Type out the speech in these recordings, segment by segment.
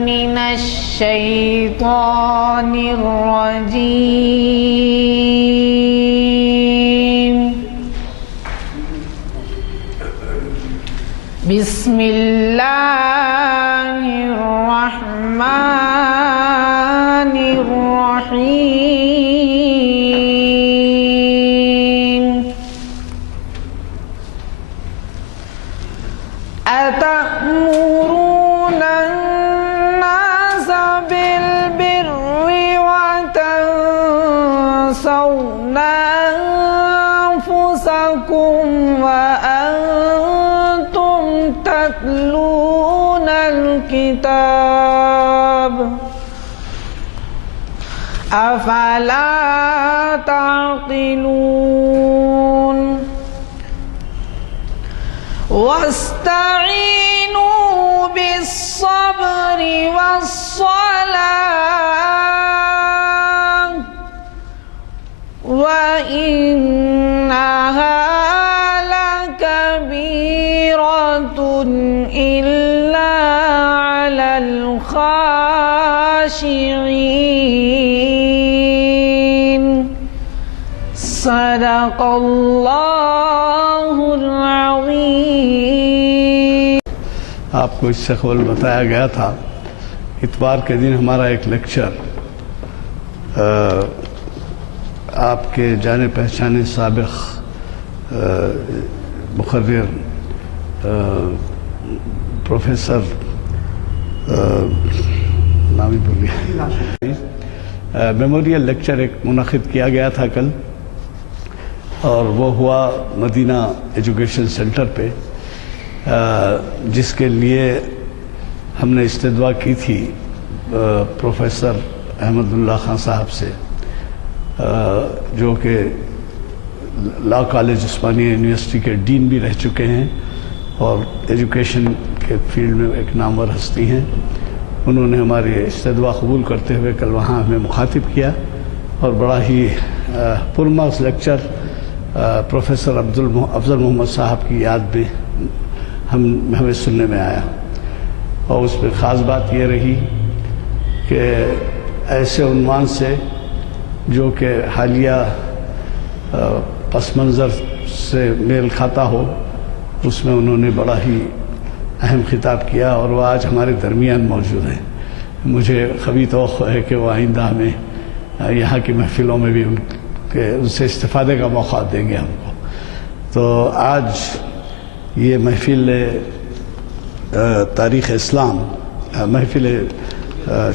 من الشیطان الرجیم بسم اللہ الرحمن الرحیم أتأمرون الناس بالبر وتنسون أنفسكم وأنتم تتلون الكتاب أفلا تعقلون واستعينوا بالصبر والصلاة وإنها لكبيرة إلا على الخاشعين صدق اللہ العظیم۔ آپ کو اس سے قبل بتایا گیا تھا اتوار کے دن ہمارا ایک لیکچر آپ کے جانے پہچانے سابق مقرر پروفیسر نام ہی بھول گیا، میموریل لیکچر ایک منعقد کیا گیا تھا کل، اور وہ ہوا مدینہ ایجوکیشن سینٹر پہ، جس کے لیے ہم نے استدعا کی تھی پروفیسر احمد اللہ خان صاحب سے، جو کہ لا کالج عثمانیہ یونیورسٹی کے ڈین بھی رہ چکے ہیں اور ایجوکیشن کے فیلڈ میں ایک نامور ہستی ہیں۔ انہوں نے ہماری استدعا قبول کرتے ہوئے کل وہاں ہمیں مخاطب کیا، اور بڑا ہی پرمغز لیکچر پروفیسر افضل محمد صاحب کی یاد میں ہمیں سننے میں آیا، اور اس میں خاص بات یہ رہی کہ ایسے عنوان سے جو کہ حالیہ پس منظر سے میل کھاتا ہو، اس میں انہوں نے بڑا ہی اہم خطاب کیا، اور وہ آج ہمارے درمیان موجود ہیں۔ مجھے قوی توقع ہے کہ وہ آئندہ ہمیں یہاں کی محفلوں میں بھی ان سے استفادے کا موقع دیں گے ہم کو۔ تو آج یہ محفل تاریخ اسلام، محفل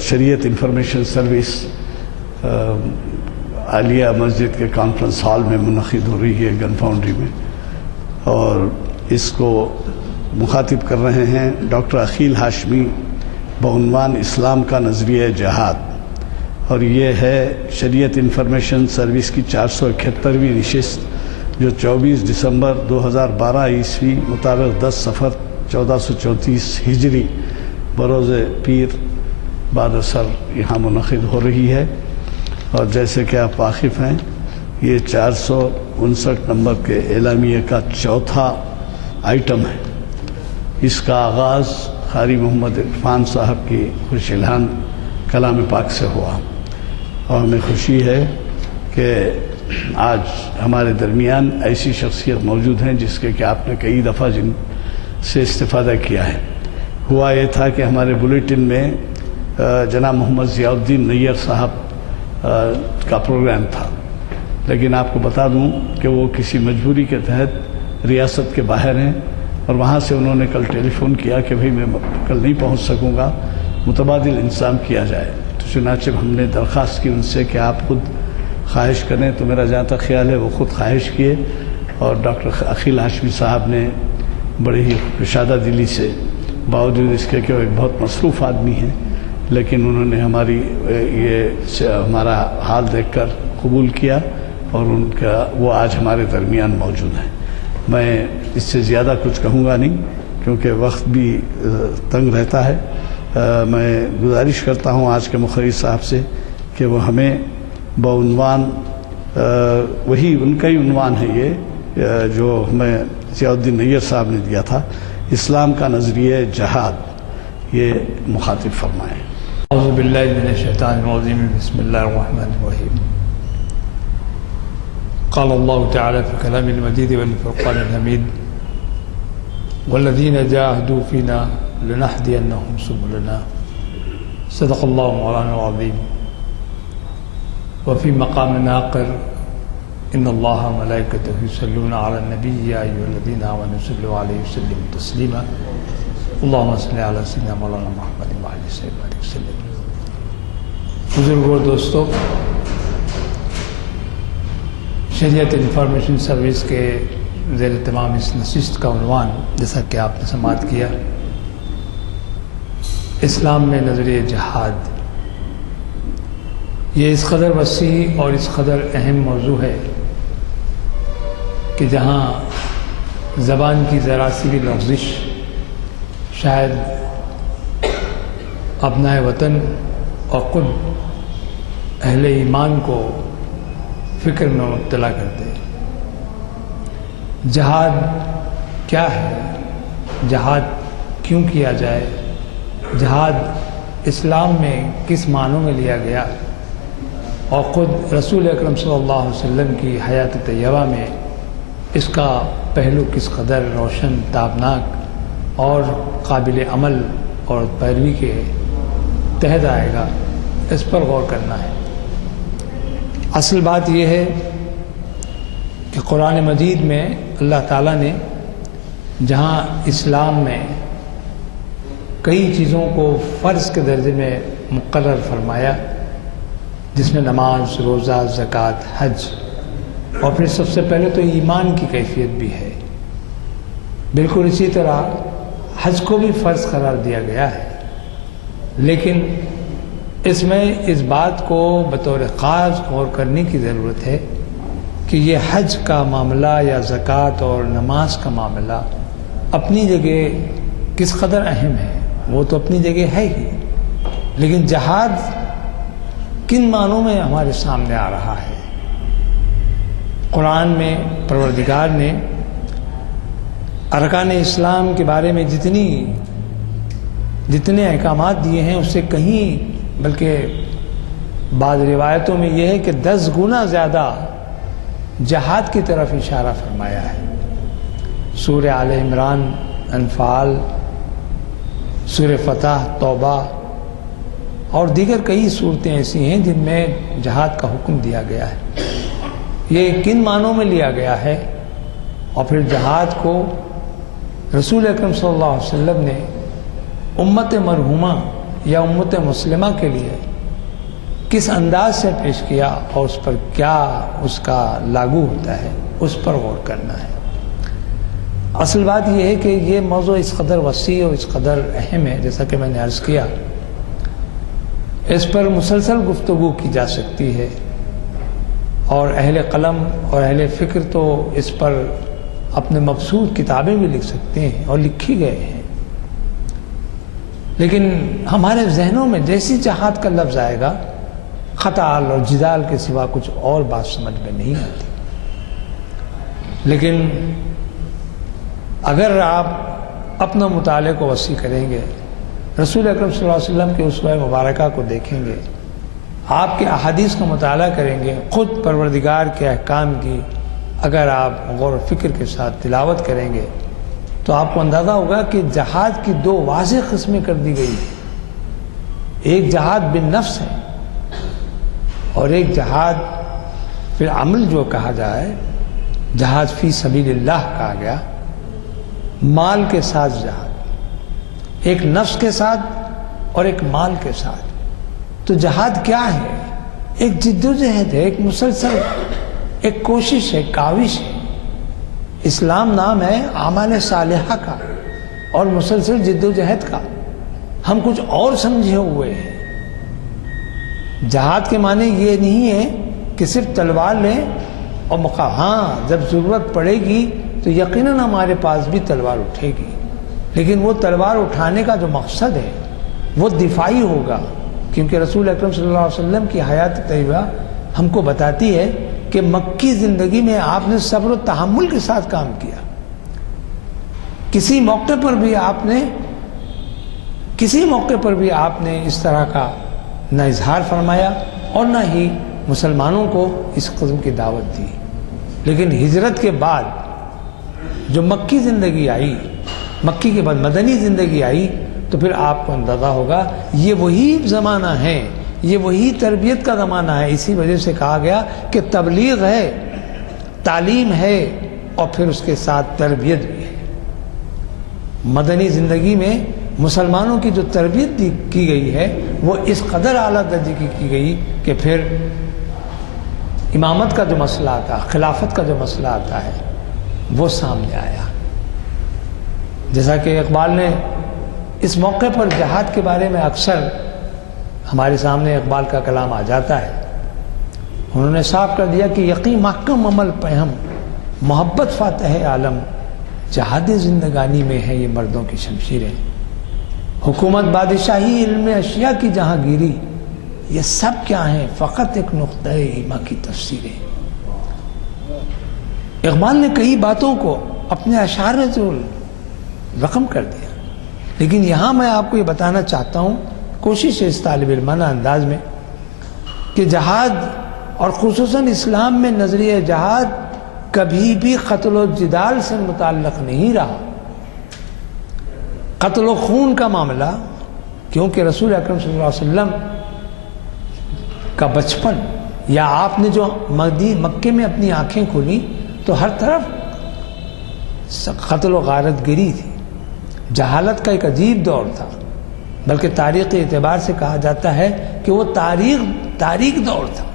شریعت انفارمیشن سروس عالیہ مسجد کے کانفرنس ہال میں منعقد ہو رہی ہے، گن فاؤنڈری میں، اور اس کو مخاطب کر رہے ہیں ڈاکٹر عقیل ہاشمی بعنوان اسلام کا نظریہ جہاد، اور یہ ہے شریعت انفارمیشن سروس کی 471ویں نشست، جو 24 دسمبر 2012 عیسوی مطابق 10 صفر 1434 ہجری بروز پیر بعد اثر یہاں منعقد ہو رہی ہے۔ اور جیسے کہ آپ واقف ہیں، یہ 459 نمبر کے اعلامیہ کا چوتھا آئٹم ہے۔ اس کا آغاز قاری محمد عرفان صاحب کی خوش الہان کلام پاک سے ہوا، اور ہمیں خوشی ہے کہ آج ہمارے درمیان ایسی شخصیت موجود ہیں جس کے کہ آپ نے کئی دفعہ جن سے استفادہ کیا ہے۔ ہوا یہ تھا کہ ہمارے بلیٹن میں جناب محمد ضیاء الدین نیّر صاحب کا پروگرام تھا، لیکن آپ کو بتا دوں کہ وہ کسی مجبوری کے تحت ریاست کے باہر ہیں، اور وہاں سے انہوں نے کل ٹیلی فون کیا کہ بھئی میں کل نہیں پہنچ سکوں گا، متبادل انتظام کیا جائے۔ تو چنانچہ ہم نے درخواست کی ان سے کہ آپ خود خواہش کریں، تو میرا جہاں تک خیال ہے وہ خود خواہش کیے، اور ڈاکٹر عقیل ہاشمی صاحب نے بڑے ہی کشادہ دلی سے، باوجود اس کے کہ وہ ایک بہت مصروف آدمی ہیں، لیکن انہوں نے ہمارا حال دیکھ کر قبول کیا، اور وہ آج ہمارے درمیان موجود ہیں۔ میں اس سے زیادہ کچھ کہوں گا نہیں، کیونکہ وقت بھی تنگ رہتا ہے۔ میں گزارش کرتا ہوں آج کے مقرر صاحب سے کہ وہ ہمیں بعنوان وہی ان کا ہی عنوان ہے یہ جو ہمیں ضیاء الدین نیّر صاحب نے دیا تھا، اسلام کا نظریہ جہاد، یہ مخاطب فرمائیں۔ اعوذ باللہ من الشیطان الرجیم، بسم اللہ الرحمن الرحیم۔ قال اللہ تعالی فی کلام المجید والفرقان الحمید، والذین جاہدوا فینا لنہدینہم سبلنا، صدق اللہ مولانا العظیم۔ وفی مقام آخر، ان اللہ ملائکتہ یصلون علی النبی یا ایھا الذین آمنوا صلوا علیہ وسلموا تسلیما، اللہم صل علی سیدنا مولانا محمد وعلی آلہ وسلم۔ بزرگوں، دوستو، شریعت انفارمیشن سروس کے زیر اہتمام اس نشست کا عنوان، جیسا کہ آپ نے سماعت کیا، اسلام میں نظریہ جہاد، یہ اس قدر وسیع اور اس قدر اہم موضوع ہے کہ جہاں زبان کی ذرا سی بھی لغزش شاید ابنائے وطن اور خود اہل ایمان کو فکر میں مبتلا کر دے۔ جہاد کیا ہے؟ جہاد کیوں کیا جائے؟ جہاد اسلام میں کس معنوں میں لیا گیا؟ اور خود رسول اکرم صلی اللہ علیہ وسلم کی حیات طیبہ میں اس کا پہلو کس قدر روشن، تابناک اور قابل عمل اور پیروی کے تحت آئے گا، اس پر غور کرنا ہے۔ اصل بات یہ ہے کہ قرآن مجید میں اللہ تعالیٰ نے جہاں اسلام میں کئی چیزوں کو فرض کے درجے میں مقرر فرمایا، جس میں نماز، روزہ، زکوٰۃ، حج، اور پھر سب سے پہلے تو ایمان کی کیفیت بھی ہے، بالکل اسی طرح حج کو بھی فرض قرار دیا گیا ہے، لیکن اس میں اس بات کو بطور خاص غور کرنے کی ضرورت ہے کہ یہ حج کا معاملہ یا زکوٰۃ اور نماز کا معاملہ اپنی جگہ کس قدر اہم ہے، وہ تو اپنی جگہ ہے ہی، لیکن جہاد کن معنوں میں ہمارے سامنے آ رہا ہے؟ قرآن میں پروردگار نے ارکان اسلام کے بارے میں جتنے احکامات دیے ہیں اس سے کہیں، بلکہ بعض روایتوں میں یہ ہے کہ 10 گنا زیادہ جہاد کی طرف اشارہ فرمایا ہے۔ سورہ آل عمران، انفال، سورہ فتح، توبہ اور دیگر کئی صورتیں ایسی ہیں جن میں جہاد کا حکم دیا گیا ہے۔ یہ کن معنوں میں لیا گیا ہے؟ اور پھر جہاد کو رسول اکرم صلی اللہ علیہ وسلم نے امت مرحومہ یا امت مسلمہ کے لیے کس انداز سے پیش کیا اور اس پر کیا اس کا لاگو ہوتا ہے، اس پر غور کرنا ہے۔ اصل بات یہ ہے کہ یہ موضوع اس قدر وسیع اور اس قدر اہم ہے، جیسا کہ میں نے عرض کیا، اس پر مسلسل گفتگو کی جا سکتی ہے، اور اہل قلم اور اہل فکر تو اس پر اپنے مبسوط کتابیں بھی لکھ سکتے ہیں اور لکھی گئے ہیں، لیکن ہمارے ذہنوں میں جیسی جہاد کا لفظ آئے گا، قتال اور جدال کے سوا کچھ اور بات سمجھ میں نہیں آتی۔ لیکن اگر آپ اپنا مطالعے کو وسیع کریں گے، رسول اکرم صلی اللہ علیہ وسلم کے اسوہ مبارکہ کو دیکھیں گے، آپ کے احادیث کا مطالعہ کریں گے، خود پروردگار کے احکام کی اگر آپ غور و فکر کے ساتھ تلاوت کریں گے، تو آپ کو اندازہ ہوگا کہ جہاد کی 2 واضح قسمیں کر دی گئی ہیں۔ ایک جہاد بالنفس ہے اور ایک جہاد پھر عمل جو کہا جائے، جہاد فی سبیل اللہ کہا گیا، مال کے ساتھ جہاد، ایک نفس کے ساتھ اور ایک مال کے ساتھ۔ تو جہاد کیا ہے؟ ایک جدوجہد ہے، ایک مسلسل ایک کوشش ہے، کاوش ہے۔ اسلام نام ہے اعمال صالحہ کا اور مسلسل جدوجہد کا۔ ہم کچھ اور سمجھے ہوئے ہیں۔ جہاد کے معنی یہ نہیں ہے کہ صرف تلوار لیں اور ہاں جب ضرورت پڑے گی تو یقیناً ہمارے پاس بھی تلوار اٹھے گی، لیکن وہ تلوار اٹھانے کا جو مقصد ہے وہ دفاعی ہوگا، کیونکہ رسول اکرم صلی اللہ علیہ وسلم کی حیات طیبہ ہم کو بتاتی ہے کہ مکی زندگی میں آپ نے صبر و تحمل کے ساتھ کام کیا، کسی موقع پر بھی آپ نے کسی موقع پر بھی آپ نے اس طرح کا نہ اظہار فرمایا اور نہ ہی مسلمانوں کو اس قسم کی دعوت دی. لیکن ہجرت کے بعد جو مکی زندگی آئی، مکی کے بعد مدنی زندگی آئی، تو پھر آپ کو اندازہ ہوگا یہ وہی زمانہ ہے، یہ وہی تربیت کا زمانہ ہے. اسی وجہ سے کہا گیا کہ تبلیغ ہے، تعلیم ہے، اور پھر اس کے ساتھ تربیت بھی ہے. مدنی زندگی میں مسلمانوں کی جو تربیت کی گئی ہے وہ اس قدر اعلیٰ درجے کی گئی کہ پھر امامت کا جو مسئلہ آتا ہے، خلافت کا جو مسئلہ آتا ہے، وہ سامنے آیا. جیسا کہ اقبال نے اس موقع پر جہاد کے بارے میں اکثر ہمارے سامنے اقبال کا کلام آ جاتا ہے. انہوں نے صاف کر دیا کہ یقین محکم عمل پہم، محبت فاتح عالم، جہاد زندگانی میں ہے یہ مردوں کی شمشیریں، حکومت بادشاہی علم اشیاء کی جہاں گیری، یہ سب کیا ہیں فقط ایک نقطہ ایما کی تفسیریں. اقبال نے کئی باتوں کو اپنے اشعار میں تو رقم کر دیا، لیکن یہاں میں آپ کو یہ بتانا چاہتا ہوں، کوشش ہے اس طالب علمانہ انداز میں، کہ جہاد اور خصوصاً اسلام میں نظریہ جہاد کبھی بھی قتل و جدال سے متعلق نہیں رہا. قتل و خون کا معاملہ، کیونکہ رسول اکرم صلی اللہ علیہ وسلم کا بچپن یا آپ نے جو مکے میں اپنی آنکھیں کھولیں تو ہر طرف قتل و غارت گری تھی. جہالت کا ایک عجیب دور تھا، بلکہ تاریخی اعتبار سے کہا جاتا ہے کہ وہ تاریخ دور تھا.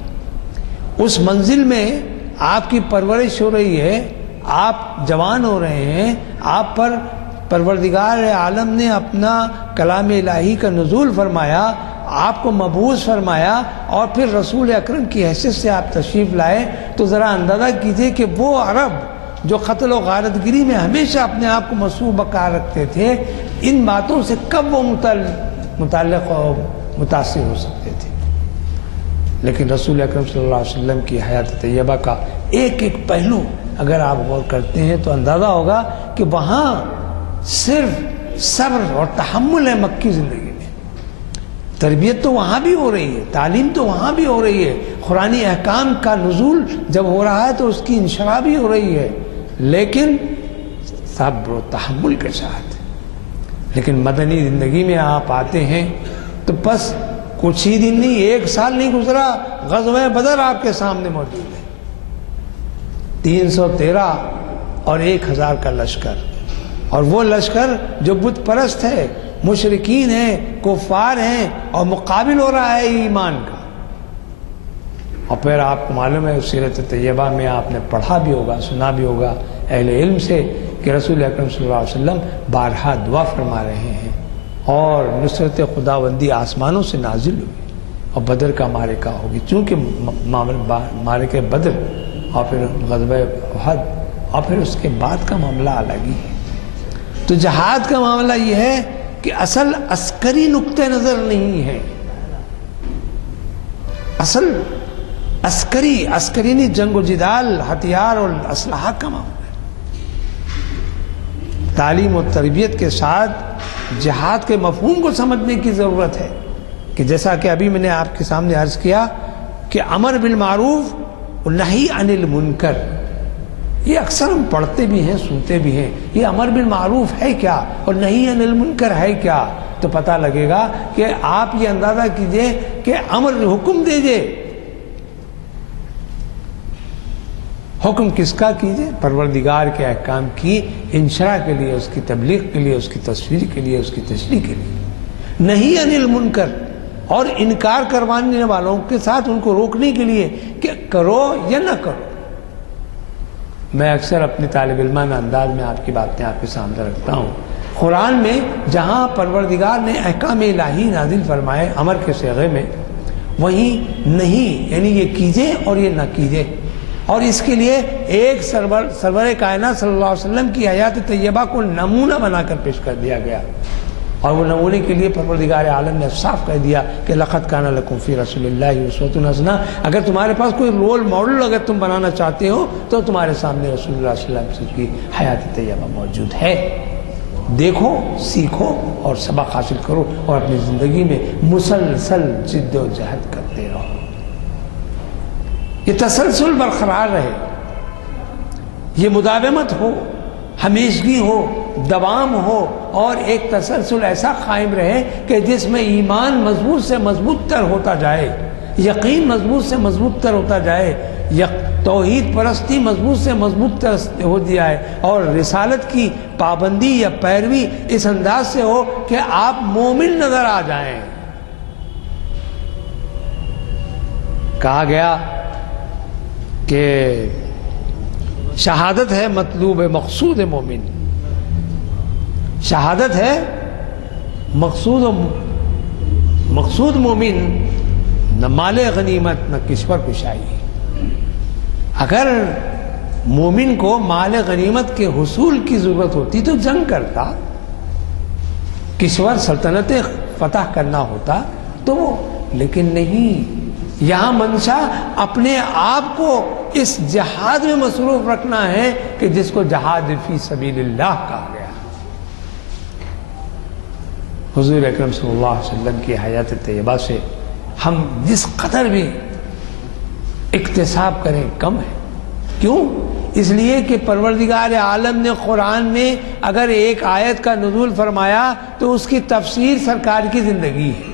اس منزل میں آپ کی پرورش ہو رہی ہے، آپ جوان ہو رہے ہیں، آپ پر پروردگار عالم نے اپنا کلام الہی کا نزول فرمایا، آپ کو مبعوث فرمایا، اور پھر رسول اکرم کی حیثیت سے آپ تشریف لائے. تو ذرا اندازہ کیجئے کہ وہ عرب جو قتل و غارت گری میں ہمیشہ اپنے آپ کو مصروف بقار رکھتے تھے، ان باتوں سے کب وہ متعلق اور متاثر ہو سکتے تھے. لیکن رسول اکرم صلی اللہ علیہ وسلم کی حیات طیبہ کا ایک ایک پہلو اگر آپ غور کرتے ہیں تو اندازہ ہوگا کہ وہاں صرف صبر اور تحمل ہے. مکی زندگی میں تربیت تو وہاں بھی ہو رہی ہے، تعلیم تو وہاں بھی ہو رہی ہے، قرآنی احکام کا نزول جب ہو رہا ہے تو اس کی انشراح بھی ہو رہی ہے، لیکن صبر و تحمل کے ساتھ. لیکن مدنی زندگی میں آپ آتے ہیں تو بس کچھ ہی دن نہیں، 1 سال نہیں گزرا، غزوہ بدر آپ کے سامنے موجود ہے. 313 اور 1000 کا لشکر، اور وہ لشکر جو بت پرست ہے، مشرکین ہیں، کفار ہیں، اور مقابل ہو رہا ہے ایمان کا. اور پھر آپ کو معلوم ہے سیرت طیبہ میں آپ نے پڑھا بھی ہوگا، سنا بھی ہوگا اہل علم سے کہ رسول اکرم صلی اللہ علیہ وسلم بارہا دعا فرما رہے ہیں اور نصرت خداوندی آسمانوں سے نازل ہوئی اور بدر کا معرکہ ہوگی. چونکہ معرکہ بدر اور پھر غزوہ احد اور پھر اس کے بعد کا معاملہ الگ ہی ہے. تو جہاد کا معاملہ یہ ہے کہ اصل عسکری نقطہ نظر نہیں ہے، اصل عسکری نہیں، جنگ و جدال، ہتھیار اور اسلحہ کا معاملہ ہے. تعلیم و تربیت کے ساتھ جہاد کے مفہوم کو سمجھنے کی ضرورت ہے کہ جیسا کہ ابھی میں نے آپ کے سامنے عرض کیا کہ امر بالمعروف و نہی عن المنکر، یہ اکثر ہم پڑھتے بھی ہیں، سنتے بھی ہیں. یہ امر بالمعروف ہے کیا اور نہی عن المنکر ہے کیا؟ تو پتہ لگے گا کہ آپ یہ اندازہ کیجئے کہ امر حکم دیجئے، حکم کس کا کیجئے؟ پروردگار کے احکام کی انشراح کے لیے، اس کی تبلیغ کے لیے، اس کی تصویر کے لیے، اس کی تشریح کے لیے. نہی عن المنکر، اور انکار کروانے والوں کے ساتھ ان کو روکنے کے لیے کہ کرو یا نہ کرو. میں اکثر اپنے طالب علمانہ انداز میں آپ کی باتیں آپ کے سامنے رکھتا ہوں. قرآن میں جہاں پروردگار نے احکام الہی نازل فرمائے امر کے صیغے میں، وہیں نہیں یعنی یہ کیجئے اور یہ نہ کیجئے. اور اس کے لیے ایک سرور کائنات صلی اللہ علیہ وسلم کی حیات طیبہ کو نمونہ بنا کر پیش کر دیا گیا، اور وہ نمونے کے لیے پروردگار عالم نے صاف کر دیا کہ لقد کان لکم فی رسول اللہ اسوۃ حسنہ. اگر تمہارے پاس کوئی رول ماڈل اگر تم بنانا چاہتے ہو تو تمہارے سامنے رسول اللہ صلی اللہ علیہ وسلم کی حیات طیبہ موجود ہے. دیکھو، سیکھو اور سبق حاصل کرو اور اپنی زندگی میں مسلسل جد و جہد کرتے رہو، یہ تسلسل برقرار رہے، یہ مداومت ہو، ہمیشگی ہو، دوام ہو، اور ایک تسلسل ایسا قائم رہے کہ جس میں ایمان مضبوط سے مضبوط تر ہوتا جائے، یقین مضبوط سے مضبوط تر ہوتا جائے، توحید پرستی مضبوط سے مضبوط تر ہو جائے، اور رسالت کی پابندی یا پیروی اس انداز سے ہو کہ آپ مومن نظر آ جائیں۔ کہا گیا کہ شہادت ہے مطلوب مقصود مومن، شہادت ہے مقصود مومن، نہ مال غنیمت نہ کشور کشائی۔ اگر مومن کو مال غنیمت کے حصول کی ضرورت ہوتی تو جنگ کرتا، کشور سلطنت فتح کرنا ہوتا تو وہ، لیکن نہیں، یہاں منشا اپنے آپ کو اس جہاد میں مصروف رکھنا ہے کہ جس کو جہاد فی سبیل اللہ کہا گیا۔ حضور اکرم صلی اللہ علیہ وسلم کی حیات طیبہ سے ہم جس قدر بھی اکتساب کریں کم ہے۔ کیوں؟ اس لیے کہ پروردگار عالم نے قرآن میں اگر ایک آیت کا نزول فرمایا تو اس کی تفسیر سرکار کی زندگی ہے۔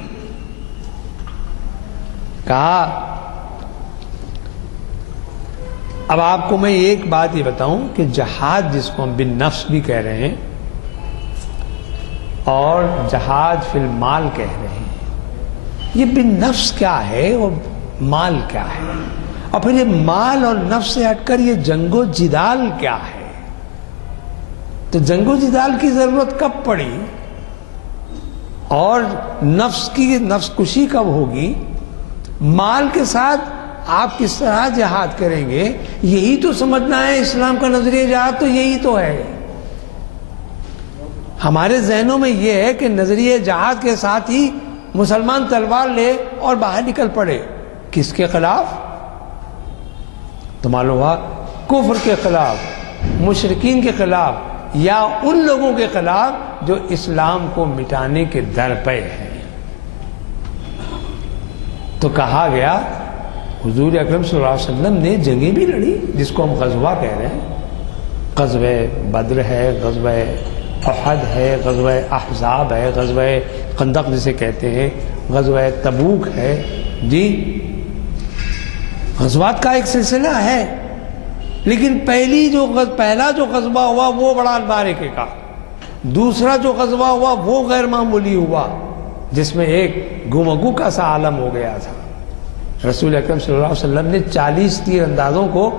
کہا، اب آپ کو میں ایک بات یہ بتاؤں کہ جہاد جس کو ہم بالنفس بھی کہہ رہے ہیں اور جہاد فی المال کہہ رہے ہیں، یہ بالنفس کیا ہے اور مال کیا ہے، اور پھر یہ مال اور نفس سے ہٹ کر یہ جنگ و جدال کیا ہے؟ تو جنگ و جدال کی ضرورت کب پڑی اور نفس کشی کب ہوگی؟ مال کے ساتھ آپ کس طرح جہاد کریں گے، یہی تو سمجھنا ہے۔ اسلام کا نظریہ جہاد تو یہی تو ہے۔ ہمارے ذہنوں میں یہ ہے کہ نظریہ جہاد کے ساتھ ہی مسلمان تلوار لے اور باہر نکل پڑے۔ کس کے خلاف؟ تو معلوم ہوا کفر کے خلاف، مشرکین کے خلاف، یا ان لوگوں کے خلاف جو اسلام کو مٹانے کے در پہ ہیں۔ تو کہا گیا حضور اکرم صلی اللہ علیہ وسلم نے جنگیں بھی لڑی، جس کو ہم غزوہ کہہ رہے ہیں۔ غزوہ بدر ہے، غزوہ احد ہے، غزوہ احزاب ہے، غزوہ خندق جسے کہتے ہیں، غزوہ تبوک ہے۔ جی، غزوات کا ایک سلسلہ ہے، لیکن پہلا جو غزوہ ہوا وہ بڑا مبارکے کا، دوسرا جو غزوہ ہوا وہ غیر معمولی ہوا، جس میں ایک گمگو کا سا عالم ہو گیا تھا۔ رسول اکرم صلی اللہ علیہ وسلم نے 40 تیر اندازوں کو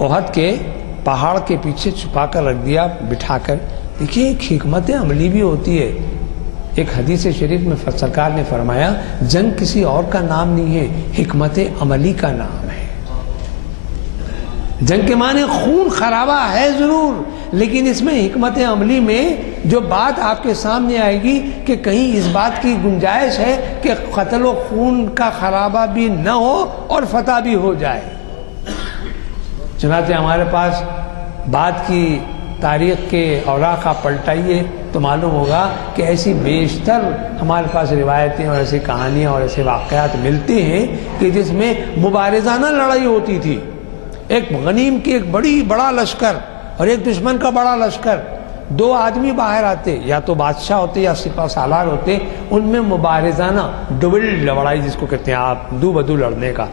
احد کے پہاڑ کے پیچھے چھپا کر رکھ دیا، بٹھا کر۔ دیکھیے ایک حکمت عملی بھی ہوتی ہے۔ ایک حدیث شریف میں سرکار نے فرمایا جنگ کسی اور کا نام نہیں ہے، حکمت عملی کا نام ہے۔ جنگ کے معنی خون خرابہ ہے ضرور، لیکن اس میں حکمت عملی میں جو بات آپ کے سامنے آئے گی کہ کہیں اس بات کی گنجائش ہے کہ قتل و خون کا خرابہ بھی نہ ہو اور فتح بھی ہو جائے۔ چنانچہ ہمارے پاس بات کی تاریخ کے اوراق آپ پلٹائیے تو معلوم ہوگا کہ ایسی بیشتر ہمارے پاس روایتیں اور ایسی کہانیاں اور ایسے واقعات ملتے ہیں کہ جس میں مبارزانہ لڑائی ہوتی تھی۔ ایک غنیم کی ایک بڑا لشکر اور ایک دشمن کا بڑا لشکر، دو آدمی باہر آتے، یا تو بادشاہ ہوتے یا سپہ سالار ہوتے، ان میں مبارزانہ ڈبل لڑائی جس کو کہتے ہیں آپ، دو بدو لڑنے کا۔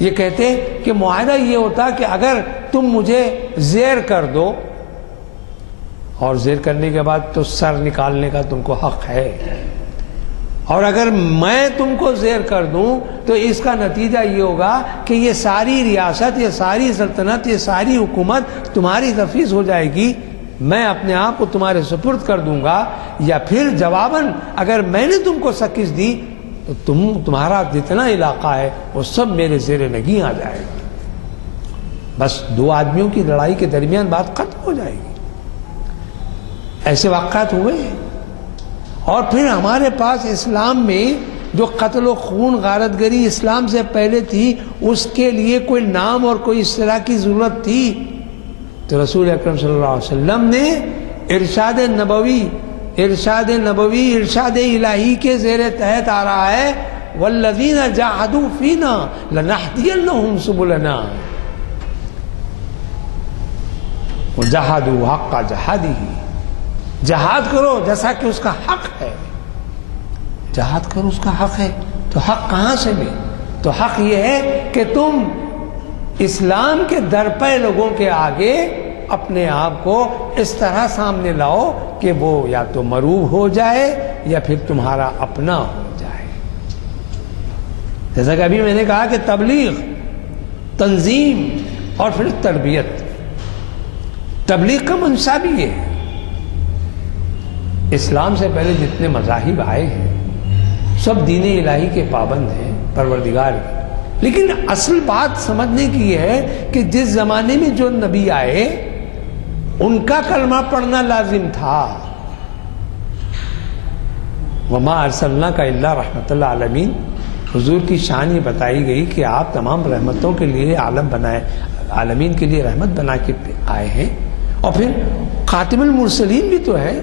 یہ کہتے کہ معاہدہ یہ ہوتا کہ اگر تم مجھے زیر کر دو، اور زیر کرنے کے بعد تو سر نکالنے کا تم کو حق ہے، اور اگر میں تم کو زیر کر دوں تو اس کا نتیجہ یہ ہوگا کہ یہ ساری ریاست، یہ ساری سلطنت، یہ ساری حکومت تمہاری تفویض ہو جائے گی، میں اپنے آپ کو تمہارے سپرد کر دوں گا، یا پھر جواباً اگر میں نے تم کو سکش دی تو تمہارا جتنا علاقہ ہے وہ سب میرے زیر نگیں آ جائے گا۔ بس دو آدمیوں کی لڑائی کے درمیان بات ختم ہو جائے گی۔ ایسے واقعات ہوئے ہیں۔ اور پھر ہمارے پاس اسلام میں جو قتل و خون غارت گری اسلام سے پہلے تھی، اس کے لیے کوئی نام اور کوئی اصطلاح کی ضرورت تھی تو رسول اکرم صلی اللہ علیہ وسلم نے ارشاد نبوی ارشاد الہی کے زیر تحت آ رہا ہے، والذین جاہدوا فینا لنہدینہم سبلنا، وجاہدوا حق جہادہ، جہاد کرو جیسا کہ اس کا حق ہے، جہاد کرو اس کا حق ہے۔ تو حق کہاں سے لے؟ تو حق یہ ہے کہ تم اسلام کے درپے لوگوں کے آگے اپنے آپ کو اس طرح سامنے لاؤ کہ وہ یا تو مروب ہو جائے یا پھر تمہارا اپنا ہو جائے۔ جیسا کہ ابھی میں نے کہا کہ تبلیغ، تنظیم اور پھر تربیت، تبلیغ کا منشا بھی یہ ہے۔ اسلام سے پہلے جتنے مذاہب آئے ہیں سب دین الہی کے پابند ہیں، پروردگار کے، لیکن اصل بات سمجھنے کی یہ ہے کہ جس زمانے میں جو نبی آئے ان کا کلمہ پڑھنا لازم تھا۔ وما ارسلناک الا رحمۃ للعالمین، حضور کی شان یہ بتائی گئی کہ آپ تمام رحمتوں کے لیے عالمین کے لیے رحمت بنا کے آئے ہیں، اور پھر خاتم المرسلین بھی تو ہے،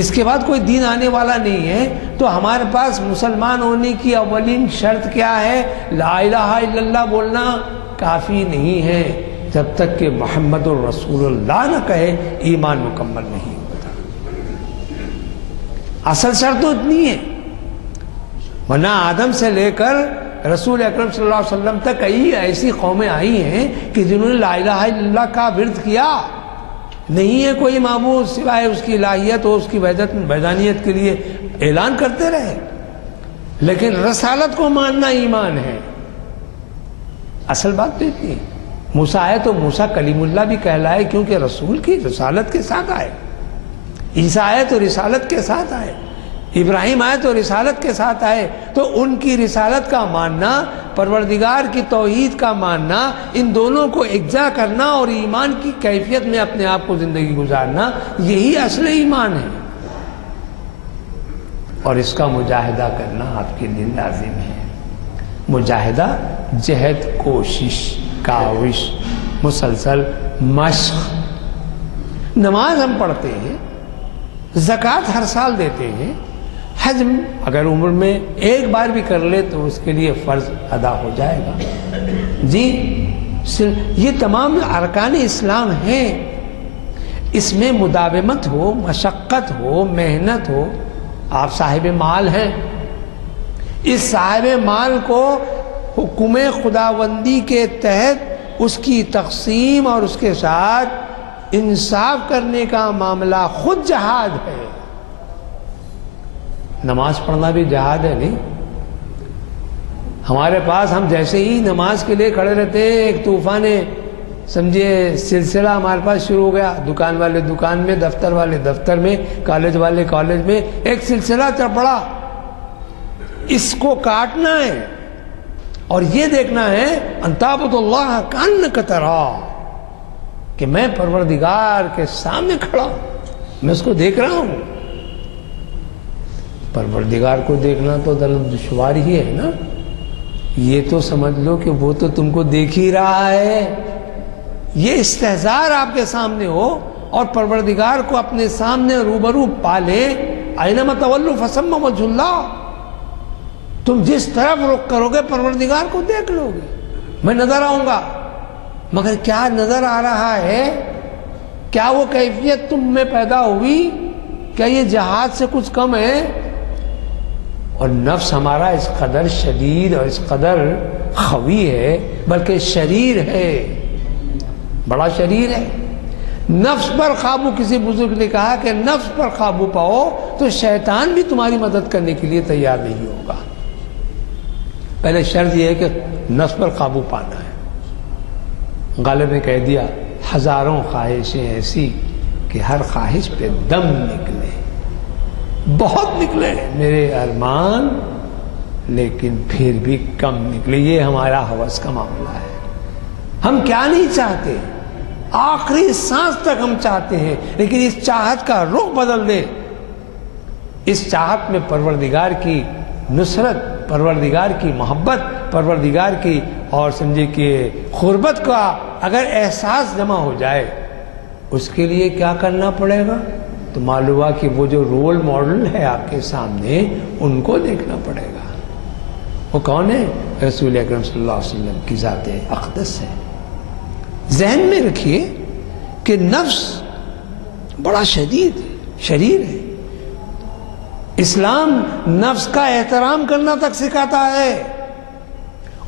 اس کے بعد کوئی دین آنے والا نہیں ہے۔ تو ہمارے پاس مسلمان ہونے کی اولین شرط کیا ہے؟ لا الہ الا اللہ بولنا کافی نہیں ہے، جب تک کہ محمد الرسول اللہ نہ کہے ایمان مکمل نہیں ہوتا۔ اصل شرط تو اتنی ہے، ورنہ آدم سے لے کر رسول اکرم صلی اللہ علیہ وسلم تک کئی ایسی قومیں آئی ہیں کہ جنہوں نے لا الہ الا اللہ کا ورد کیا، نہیں ہے کوئی معبود سوائے اس کی الہیت اور اس کی وحدانیت کے لیے اعلان کرتے رہے، لیکن رسالت کو ماننا ایمان ہے۔ اصل بات تو اتنی ہے۔ موسیٰ آئے تو موسیٰ کلیم اللہ بھی کہلائے کیونکہ رسول کی رسالت کے ساتھ آئے، عیسیٰ آئے تو رسالت کے ساتھ آئے، ابراہیم آئے تو رسالت کے ساتھ آئے۔ تو ان کی رسالت کا ماننا، پروردگار کی توحید کا ماننا، ان دونوں کو یکجا کرنا اور ایمان کی کیفیت میں اپنے آپ کو زندگی گزارنا، یہی اصل ایمان ہے، اور اس کا مجاہدہ کرنا آپ کے لیے لازم ہے۔ مجاہدہ جہد، کوشش، کاوش، مسلسل مشق۔ نماز ہم پڑھتے ہیں، زکوٰۃ ہر سال دیتے ہیں، حج اگر عمر میں ایک بار بھی کر لے تو اس کے لیے فرض ادا ہو جائے گا۔ جی یہ تمام ارکان اسلام ہیں، اس میں مداومت ہو، مشقت ہو، محنت ہو۔ آپ صاحب مال ہیں، اس صاحب مال کو حکم خداوندی کے تحت اس کی تقسیم اور اس کے ساتھ انصاف کرنے کا معاملہ خود جہاد ہے۔ نماز پڑھنا بھی جہاد ہے نہیں؟ ہمارے پاس ہم جیسے ہی نماز کے لیے کھڑے رہتے ہیں، ایک طوفان سمجھے سلسلہ ہمارے پاس شروع ہو گیا، دکان والے دکان میں، دفتر والے دفتر میں، کالج والے کالج میں، ایک سلسلہ چل پڑا۔ اس کو کاٹنا ہے اور یہ دیکھنا ہے ان تعبد اللہ کانک تراہ، کہ میں پروردگار کے سامنے کھڑا ہوں، میں اس کو دیکھ رہا ہوں۔ پروردگار کو دیکھنا تو دشوار ہی ہے نا، یہ تو سمجھ لو کہ وہ تو تم کو دیکھ ہی رہا ہے۔ یہ استحضار آپ کے سامنے ہو اور پروردگار کو اپنے سامنے روبرو پالے، اینما تولوا فثم وجہ اللہ، تم جس طرف رخ کرو گے پروردگار کو دیکھ لو گے، میں نظر آؤں گا۔ مگر کیا نظر آ رہا ہے؟ کیا وہ کیفیت تم میں پیدا ہوئی؟ کیا یہ جہاد سے کچھ کم ہے؟ اور نفس ہمارا اس قدر شدید اور اس قدر خوی ہے، بلکہ شریر ہے، بڑا شریر ہے۔ نفس پر قابو، کسی بزرگ نے کہا کہ نفس پر قابو پاؤ تو شیطان بھی تمہاری مدد کرنے کے لیے تیار نہیں ہوگا۔ پہلے شرط یہ ہے کہ نفس پر قابو پانا ہے۔ غالب نے کہہ دیا ہزاروں خواہشیں ایسی کہ ہر خواہش پہ دم نکلے، بہت نکلے میرے ارمان، لیکن پھر بھی کم نکلے۔ یہ ہمارا ہوس کا معاملہ ہے۔ ہم کیا نہیں چاہتے؟ آخری سانس تک ہم چاہتے ہیں، لیکن اس چاہت کا رخ بدل دے۔ اس چاہت میں پروردگار کی نصرت، پروردگار کی محبت، پروردگار کی اور سمجھے کہ قربت کا اگر احساس جمع ہو جائے اس کے لیے کیا کرنا پڑے گا؟ تو معلوم ہوا کہ وہ جو رول ماڈل ہے آپ کے سامنے ان کو دیکھنا پڑے گا۔ وہ کون ہے؟ رسول اکرم صلی اللہ علیہ وسلم کی ذات اقدس ہے۔ ذہن میں رکھیے کہ نفس بڑا شریر ہے۔ اسلام نفس کا احترام کرنا تک سکھاتا ہے،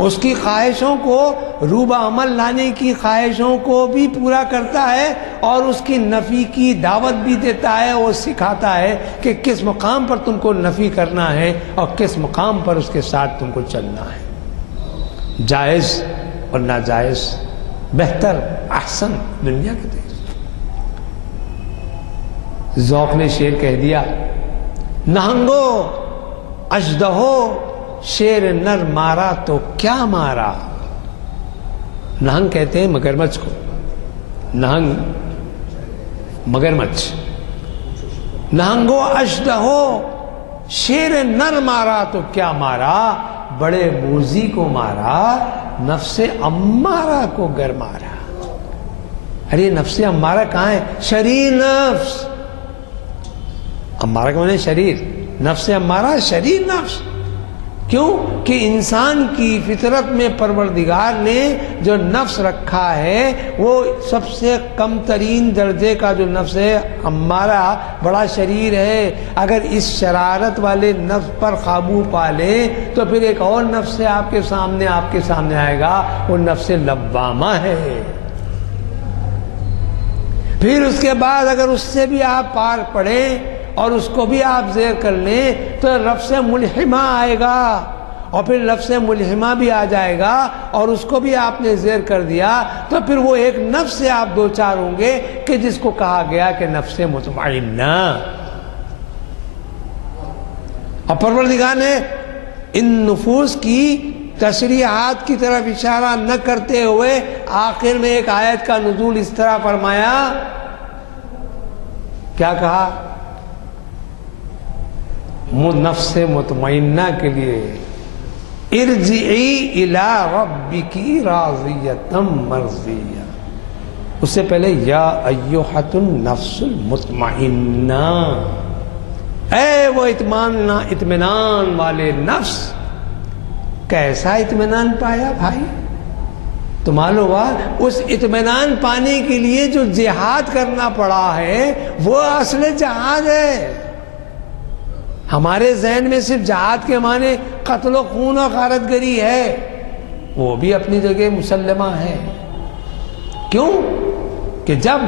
اس کی خواہشوں کو روبہ عمل لانے کی خواہشوں کو بھی پورا کرتا ہے، اور اس کی نفی کی دعوت بھی دیتا ہے، وہ سکھاتا ہے کہ کس مقام پر تم کو نفی کرنا ہے اور کس مقام پر اس کے ساتھ تم کو چلنا ہے، جائز اور ناجائز، بہتر احسن، دنیا کے تیز۔ ذوق نے شعر کہہ دیا، نہنگو اژدہو شیر نر مارا تو کیا مارا۔ نہنگ کہتے ہیں مگرمچھ کو، نہنگ مگرمچھ۔ نہنگو اژدہو شیر نر مارا تو کیا مارا، بڑے موذی کو مارا، نفس امارہ کو گر مارا۔ ارے نفس امارہ کہاں ہے؟ شریر نفس، امارہ کا معنی شریر، نفس امارہ شریر نفس۔ کیوں کہ انسان کی فطرت میں پروردگار نے جو نفس رکھا ہے وہ سب سے کم ترین درجے کا جو نفس ہے امارہ، بڑا شریر ہے۔ اگر اس شرارت والے نفس پر قابو پا لے تو پھر ایک اور نفس ہے آپ کے سامنے آئے گا، وہ نفس لوامہ ہے۔ پھر اس کے بعد اگر اس سے بھی آپ پار پڑیں اور اس کو بھی آپ زیر کر لیں تو نفس ملحمہ آئے گا، اور پھر نفس ملحمہ بھی آ جائے گا اور اس کو بھی آپ نے زیر کر دیا تو پھر وہ ایک نفس سے آپ دو چار ہوں گے کہ جس کو کہا گیا کہ نفس مطمئنہ۔ اور پروردگار نے ان نفوس کی تشریحات کی طرف اشارہ نہ کرتے ہوئے آخر میں ایک آیت کا نزول اس طرح فرمایا، کیا کہا؟ نفس مطمئنہ کے لیے ارجعی الی ربکی راضیۃ مرضیہ، اس سے پہلے یا ایھۃ النفس المطمئنہ، اے وہ اطمینان والے نفس۔ کیسا اطمینان پایا بھائی؟ تو معلوم ہوا اس اطمینان پانے کے لیے جو جہاد کرنا پڑا ہے وہ اصل جہاد ہے۔ ہمارے ذہن میں صرف جہاد کے معنی قتل و خون و غارت گری ہے، وہ بھی اپنی جگہ مسلمہ ہے۔ کیوں کہ جب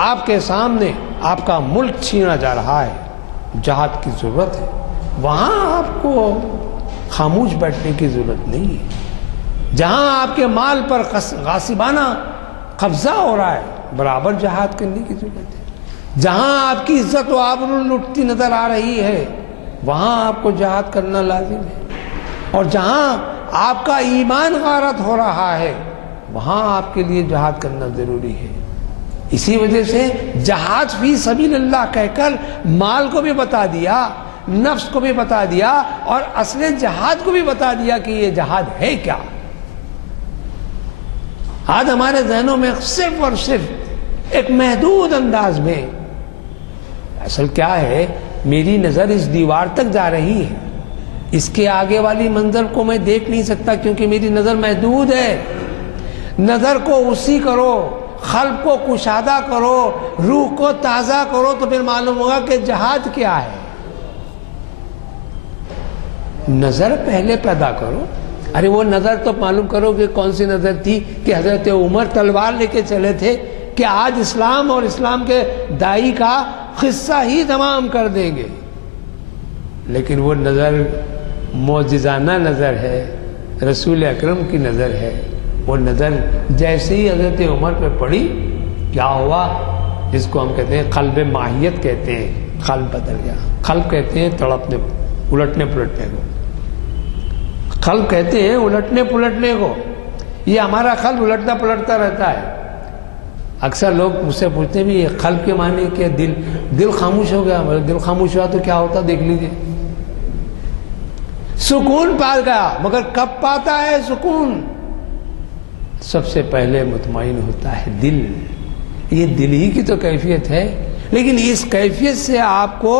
آپ کے سامنے آپ کا ملک چھینا جا رہا ہے، جہاد کی ضرورت ہے، وہاں آپ کو خاموش بیٹھنے کی ضرورت نہیں ہے۔ جہاں آپ کے مال پر غاصبانہ قبضہ ہو رہا ہے، برابر جہاد کرنے کی ضرورت ہے۔ جہاں آپ کی عزت و آبرو لٹتی نظر آ رہی ہے، وہاں آپ کو جہاد کرنا لازم ہے۔ اور جہاں آپ کا ایمان غارت ہو رہا ہے، وہاں آپ کے لیے جہاد کرنا ضروری ہے۔ اسی وجہ سے جہاد فی سبیل اللہ کہہ کر مال کو بھی بتا دیا، نفس کو بھی بتا دیا، اور اصل جہاد کو بھی بتا دیا کہ یہ جہاد ہے کیا۔ آج ہمارے ذہنوں میں صرف اور صرف ایک محدود انداز میں اصل کیا ہے، میری نظر اس دیوار تک جا رہی ہے، اس کے آگے والی منظر کو میں دیکھ نہیں سکتا کیونکہ میری نظر محدود ہے۔ نظر کو اسی کرو، قلب کو کشادہ کرو، روح کو تازہ کرو، تو پھر معلوم ہوگا کہ جہاد کیا ہے۔ نظر پہلے پیدا کرو۔ ارے وہ نظر تو معلوم کرو کہ کون سی نظر تھی کہ حضرت عمر تلوار لے کے چلے تھے کہ آج اسلام اور اسلام کے داعی کا قصہ ہی تمام کر دیں گے، لیکن وہ نظر معجزانہ نظر ہے، رسول اکرم کی نظر ہے۔ وہ نظر جیسے ہی حضرت عمر پہ پڑی، کیا ہوا؟ جس کو ہم کہتے ہیں قلب ماہیت کہتے ہیں، قلب بدل گیا۔ قلب کہتے ہیں تڑپنے، الٹنے پلٹنے کو، قلب کہتے ہیں الٹنے پلٹنے کو۔ یہ ہمارا قلب الٹتا پلٹتا رہتا ہے۔ اکثر لوگ مجھ سے پوچھتے ہیں بھی یہ قلب کے معنی کہ دل خاموش ہو گیا۔ دل خاموش ہوا تو کیا ہوتا دیکھ لیجئے، سکون پا گیا۔ مگر کب پاتا ہے سکون؟ سب سے پہلے مطمئن ہوتا ہے دل۔ یہ دل ہی کی تو کیفیت ہے، لیکن اس کیفیت سے آپ کو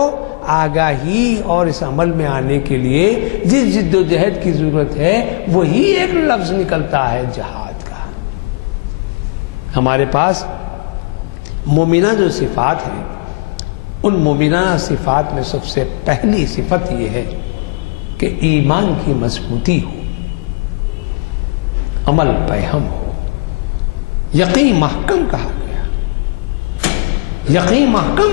آگاہی اور اس عمل میں آنے کے لیے جس جد و جہد کی ضرورت ہے وہی ایک لفظ نکلتا ہے جہاد کا۔ ہمارے پاس مومنہ جو صفات ہیں، ان مومنہ صفات میں سب سے پہلی صفت یہ ہے کہ ایمان کی مضبوطی ہو، عمل پیہم ہو، یقین محکم کہا گیا، یقین محکم،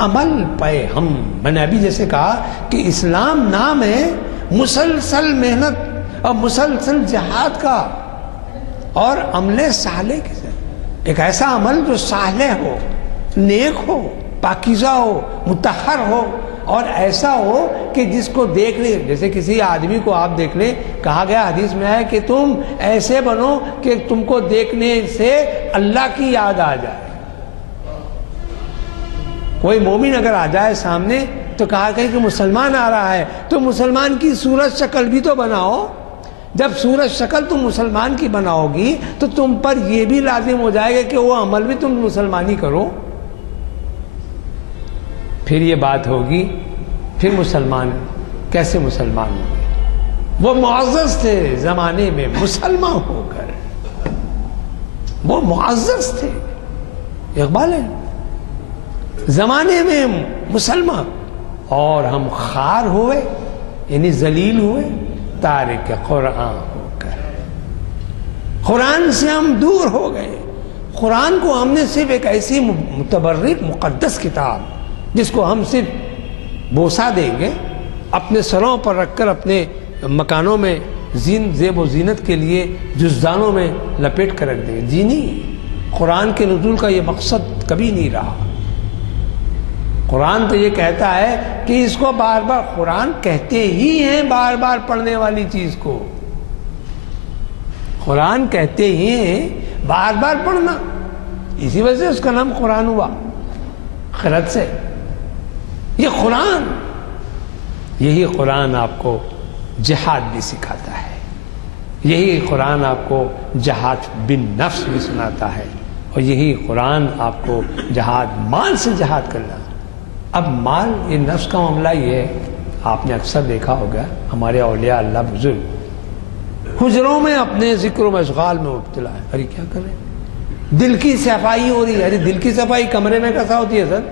عمل پیہم۔ میں نے ابھی جیسے کہا کہ اسلام نام ہے مسلسل محنت اور مسلسل جہاد کا، اور عمل صالح کے ساتھ ایک ایسا عمل جو صالح ہو، نیک ہو، پاکیزہ ہو، مطہر ہو، اور ایسا ہو کہ جس کو دیکھ لیں، جیسے کسی آدمی کو آپ دیکھ لیں، کہا گیا حدیث میں ہے کہ تم ایسے بنو کہ تم کو دیکھنے سے اللہ کی یاد آ جائے۔ کوئی مومن اگر آ جائے سامنے تو کہا گیا کہ مسلمان آ رہا ہے تو مسلمان کی صورت شکل بھی تو بناؤ۔ جب صورت شکل تم مسلمان کی بناؤ گی تو تم پر یہ بھی لازم ہو جائے گا کہ وہ عمل بھی تم مسلمانی کرو، پھر یہ بات ہوگی، پھر مسلمان کیسے مسلمان ہوں گے؟ وہ معزز تھے زمانے میں مسلمان ہو کر، وہ معزز تھے، اقبال ہے، زمانے میں مسلمان، اور ہم خار ہوئے یعنی ذلیل ہوئے تارک قرآن ہو کر، قرآن سے ہم دور ہو گئے۔ قرآن کو ہم نے صرف ایک ایسی متبرک مقدس کتاب جس کو ہم صرف بوسہ دیں گے، اپنے سروں پر رکھ کر اپنے مکانوں میں زیب و زینت کے لیے جزدانوں میں لپیٹ کر رکھ دیں گے، جی نہیں، قرآن کے نزول کا یہ مقصد کبھی نہیں رہا۔ قرآن تو یہ کہتا ہے کہ اس کو بار بار، قرآن کہتے ہی ہیں بار بار پڑھنے والی چیز کو، قرآن کہتے ہی ہیں بار بار پڑھنا، اسی وجہ سے اس کا نام قرآن ہوا، خرد سے۔ یہ قرآن، یہی قرآن آپ کو جہاد بھی سکھاتا ہے، یہی قرآن آپ کو جہاد بن نفس بھی سناتا ہے، اور یہی قرآن آپ کو جہاد مال سے جہاد کرنا۔ اب مال، یہ نفس کا معاملہ یہ ہے، آپ نے اکثر دیکھا ہوگا ہمارے اولیاء اللہ بزرگ حجروں میں اپنے ذکر و مشغال میں مبتلا ہے، ارے کیا کر رہے ہیں؟ دل کی صفائی ہو رہی ہے، ارے دل کی صفائی کمرے میں کیسا ہوتی ہے سر؟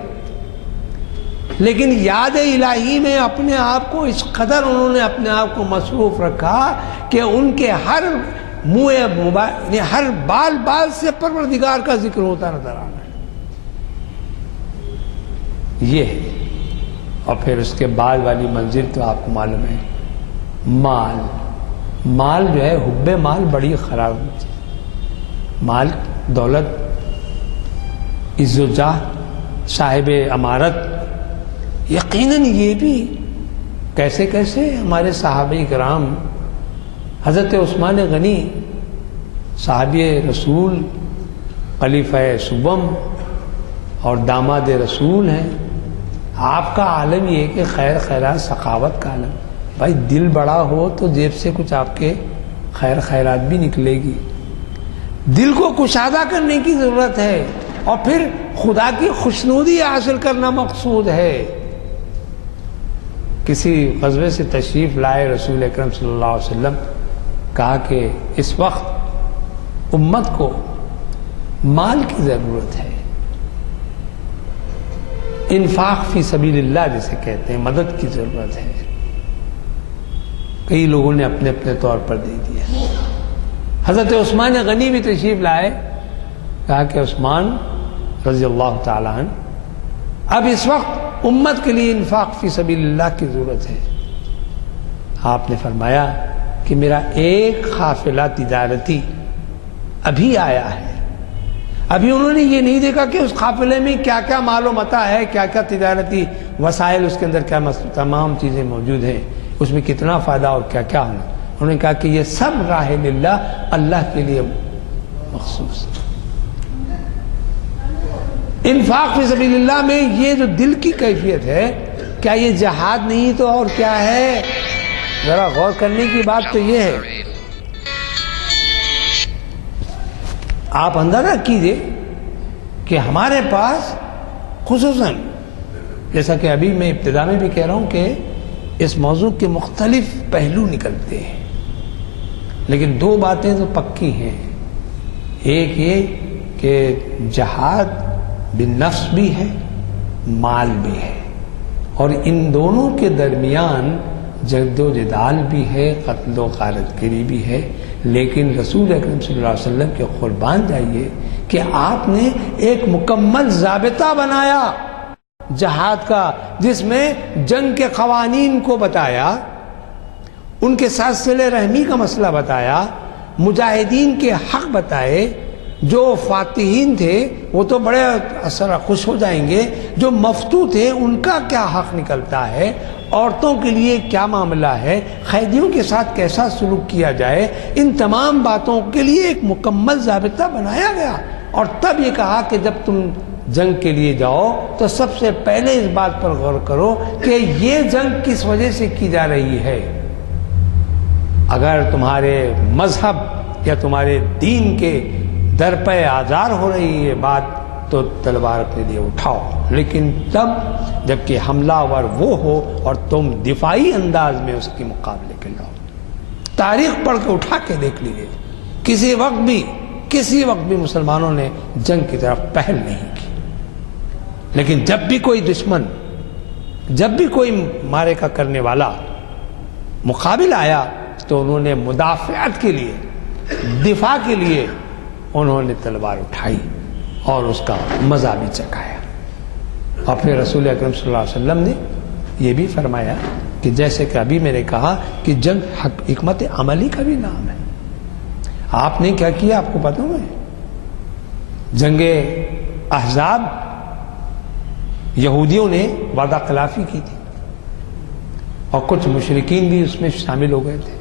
لیکن یاد الہی میں اپنے آپ کو اس قدر انہوں نے اپنے آپ کو مصروف رکھا کہ ان کے ہر منہ ہر بال بال سے پروردگار کا ذکر ہوتا نظر آ رہا ہے۔ یہ ہے، اور پھر اس کے بعد والی منزل تو آپ کو معلوم ہے، مال۔ مال جو ہے، حب مال بڑی خراب ہوتی ہے، مال، دولت، عز و جاہ، صاحب امارت، یقیناً یہ بھی کیسے کیسے ہمارے صحابہ کرام، حضرت عثمان غنی صحابی رسول، خلیفہ سوم اور داماد رسول ہیں، آپ کا عالم یہ ہے کہ خیر خیرات سخاوت کا عالم، بھائی دل بڑا ہو تو جیب سے کچھ آپ کے خیر خیرات بھی نکلے گی، دل کو کشادہ کرنے کی ضرورت ہے، اور پھر خدا کی خوشنودی حاصل کرنا مقصود ہے۔ کسی غزوے سے تشریف لائے رسول اکرم صلی اللہ علیہ وسلم، کہا کہ اس وقت امت کو مال کی ضرورت ہے، انفاق فی سبیل اللہ جسے کہتے ہیں، مدد کی ضرورت ہے۔ کئی لوگوں نے اپنے اپنے طور پر دے دیا۔ حضرت عثمان غنی بھی تشریف لائے، کہا کہ عثمان رضی اللہ تعالیٰ عنہ، اب اس وقت امت کے لیے انفاق فی سبیل اللہ کی ضرورت ہے۔ آپ نے فرمایا کہ میرا ایک قافلہ تجارتی ابھی آیا ہے، ابھی انہوں نے یہ نہیں دیکھا کہ اس قافلے میں کیا کیا مال و متاع ہے، کیا کیا تجارتی وسائل اس کے اندر، کیا تمام چیزیں موجود ہیں، اس میں کتنا فائدہ اور کیا کیا ہونا۔ انہوں نے کہا کہ یہ سب راہ للہ، اللہ کے لیے مخصوص ہے۔ انفاق فی سبیل اللہ میں یہ جو دل کی کیفیت ہے، کیا یہ جہاد نہیں تو اور کیا ہے؟ ذرا غور کرنے کی بات تو یہ ہے۔ آپ اندازہ کیجئے کہ ہمارے پاس خصوصاً جیسا کہ ابھی میں ابتدا میں بھی کہہ رہا ہوں کہ اس موضوع کے مختلف پہلو نکلتے ہیں، لیکن دو باتیں تو پکی ہیں۔ ایک یہ کہ جہاد بالنفس بھی ہے، مال بھی ہے، اور ان دونوں کے درمیان جد و جدال بھی ہے، قتل و غارت گری بھی ہے، لیکن رسول اکرم صلی اللہ علیہ وسلم کے قربان جائیے کہ آپ نے ایک مکمل ضابطہ بنایا جہاد کا، جس میں جنگ کے قوانین کو بتایا، ان کے ساتھ صلہ رحمی کا مسئلہ بتایا، مجاہدین کے حق بتائے، جو فاتحین تھے وہ تو بڑے خوش ہو جائیں گے، جو مفتو تھے ان کا کیا حق نکلتا ہے، عورتوں کے لیے کیا معاملہ ہے، قیدیوں کے ساتھ کیسا سلوک کیا جائے، ان تمام باتوں کے لیے ایک مکمل ضابطہ بنایا گیا۔ اور تب یہ کہا کہ جب تم جنگ کے لیے جاؤ تو سب سے پہلے اس بات پر غور کرو کہ یہ جنگ کس وجہ سے کی جا رہی ہے۔ اگر تمہارے مذہب یا تمہارے دین کے درپے آزار ہو رہی ہے بات تو تلوار اپنے لیے اٹھاؤ، لیکن تب جب کہ حملہ آور وہ ہو اور تم دفاعی انداز میں اس کے مقابلے کے لاؤ۔ تاریخ پڑھ کے اٹھا کے دیکھ لیجیے، کسی وقت بھی مسلمانوں نے جنگ کی طرف پہل نہیں کی، لیکن جب بھی کوئی دشمن، جب بھی کوئی مارے کا کرنے والا مقابل آیا تو انہوں نے مدافعت کے لیے، دفاع کے لیے انہوں نے تلوار اٹھائی اور اس کا مزہ بھی چکھایا۔ اور پھر رسول اکرم صلی اللہ علیہ وسلم نے یہ بھی فرمایا کہ جیسے کہ ابھی میں نے کہا کہ جنگ حکمت عملی کا بھی نام ہے۔ آپ نے کیا کیا آپ کو پتہ ہے؟ جنگ احزاب یہودیوں نے وعدہ خلافی کی تھی اور کچھ مشرکین بھی اس میں شامل ہو گئے تھے۔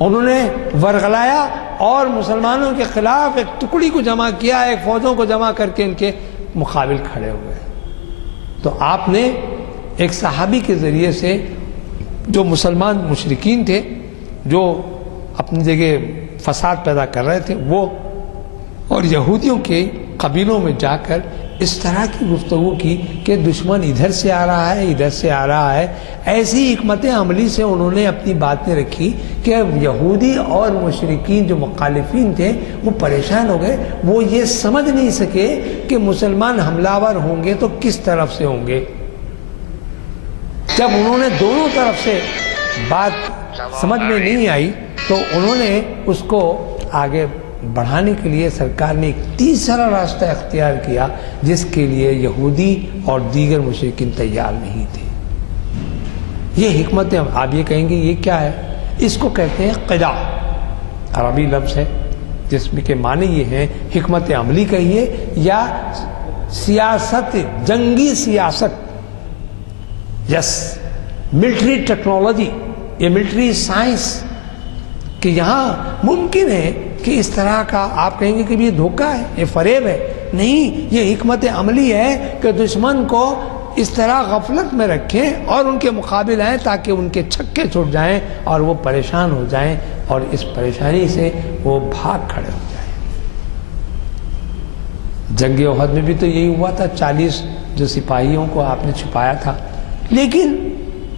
انہوں نے ورغلایا اور مسلمانوں کے خلاف ایک ٹکڑی کو جمع کیا، ایک فوجوں کو جمع کر کے ان کے مقابل کھڑے ہوئے۔ تو آپ نے ایک صحابی کے ذریعے سے جو مسلمان مشرکین تھے، جو اپنی جگہ فساد پیدا کر رہے تھے، وہ اور یہودیوں کے قبیلوں میں جا کر اس طرح کی گفتگو کی کہ دشمن ادھر سے آ رہا ہے، ادھر سے آ رہا ہے۔ ایسی حکمت عملی سے انہوں نے اپنی باتیں رکھی کہ یہودی اور مشرکین جو مخالفین تھے وہ پریشان ہو گئے، وہ یہ سمجھ نہیں سکے کہ مسلمان حملہ آور ہوں گے تو کس طرف سے ہوں گے۔ جب انہوں نے دونوں طرف سے بات سمجھ میں نہیں آئی تو انہوں نے اس کو آگے بڑھانے کے لیے سرکار نے ایک تیسرا راستہ اختیار کیا جس کے لیے یہودی اور دیگر مشرکین تیار نہیں تھے۔ یہ حکمت، آپ یہ کہیں گے یہ کیا ہے؟ اس کو کہتے ہیں قدا، عربی لفظ ہے جس میں کے معنی یہ ہے حکمت عملی کہیے یا سیاست، جنگی سیاست، یس ملٹری ٹیکنالوجی، یہ ملٹری سائنس، کہ یہاں ممکن ہے کہ اس طرح کا آپ کہیں گے کہ یہ دھوکہ ہے، یہ فریب ہے، نہیں، یہ حکمت عملی ہے کہ دشمن کو اس طرح غفلت میں رکھیں اور ان کے مقابل آئیں تاکہ ان کے چھکے چھوٹ جائیں اور وہ پریشان ہو جائیں اور اس پریشانی سے وہ بھاگ کھڑے ہو جائیں۔ جنگ احد میں بھی تو یہی ہوا تھا، 40 جو سپاہیوں کو آپ نے چھپایا تھا، لیکن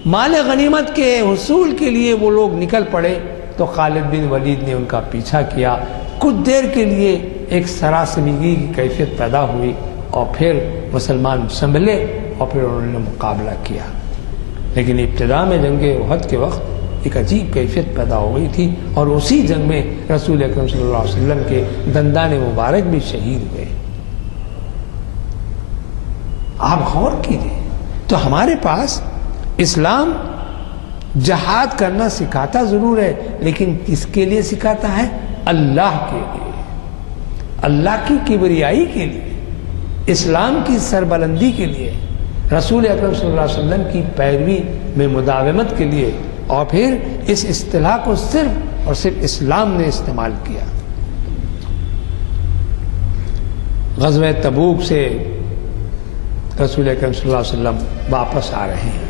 مال غنیمت کے حصول کے لیے وہ لوگ نکل پڑے تو خالد بن ولید نے ان کا پیچھا کیا، کچھ دیر کے لیے ایک سراسیمگی کی کیفیت پیدا ہوئی اور پھر مسلمان سنبھلے اور پھر انہوں نے مقابلہ کیا، لیکن ابتدا میں جنگ احد کے وقت ایک عجیب کیفیت پیدا ہو گئی تھی اور اسی جنگ میں رسول اکرم صلی اللہ علیہ وسلم کے دندان مبارک بھی شہید ہوئے۔ آپ غور کیجیے، تو ہمارے پاس اسلام جہاد کرنا سکھاتا ضرور ہے، لیکن کس کے لیے سکھاتا ہے؟ اللہ کے لیے، اللہ کی کبریائی کے لیے، اسلام کی سربلندی کے لیے، رسول اکرم صلی اللہ علیہ وسلم کی پیروی میں مداومت کے لیے، اور پھر اس اصطلاح کو صرف اور صرف اسلام نے استعمال کیا۔ غزوہ تبوک سے رسول اکرم صلی اللہ علیہ وسلم واپس آ رہے ہیں،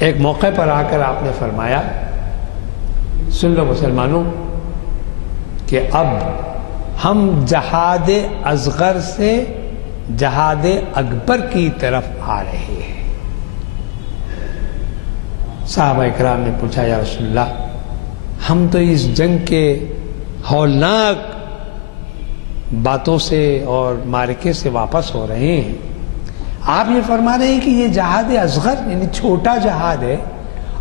ایک موقع پر آ کر آپ نے فرمایا، سن لو مسلمانوں کہ اب ہم جہاد اصغر سے جہاد اکبر کی طرف آ رہے ہیں۔ صحابہ اکرام نے پوچھا یا رسول اللہ، ہم تو اس جنگ کے ہولناک باتوں سے اور معرکے سے واپس ہو رہے ہیں، آپ یہ فرما رہے ہیں کہ یہ جہاد اصغر یعنی چھوٹا جہاد ہے،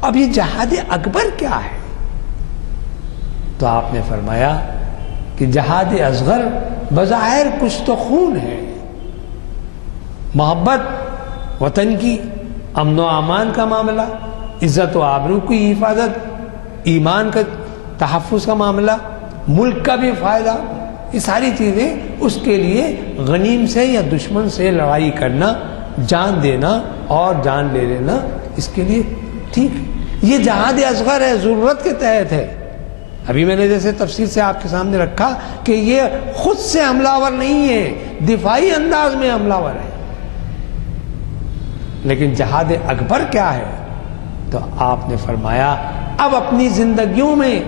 اب یہ جہاد اکبر کیا ہے؟ تو آپ نے فرمایا کہ جہاد اصغر بظاہر کچھ تو خون ہے، محبت وطن کی، امن و امان کا معاملہ، عزت و آبرو کی حفاظت، ایمان کا تحفظ کا معاملہ، ملک کا بھی فائدہ، یہ ساری چیزیں اس کے لیے غنیم سے یا دشمن سے لڑائی کرنا، جان دینا اور جان لے لینا، اس کے لیے ٹھیک ہے۔ یہ جہاد اصغر ہے، ضرورت کے تحت ہے۔ ابھی میں نے جیسے تفصیل سے آپ کے سامنے رکھا کہ یہ خود سے حملہ آور نہیں ہے، دفاعی انداز میں حملہ آور ہے۔ لیکن جہاد اکبر کیا ہے؟ تو آپ نے فرمایا اب اپنی زندگیوں میں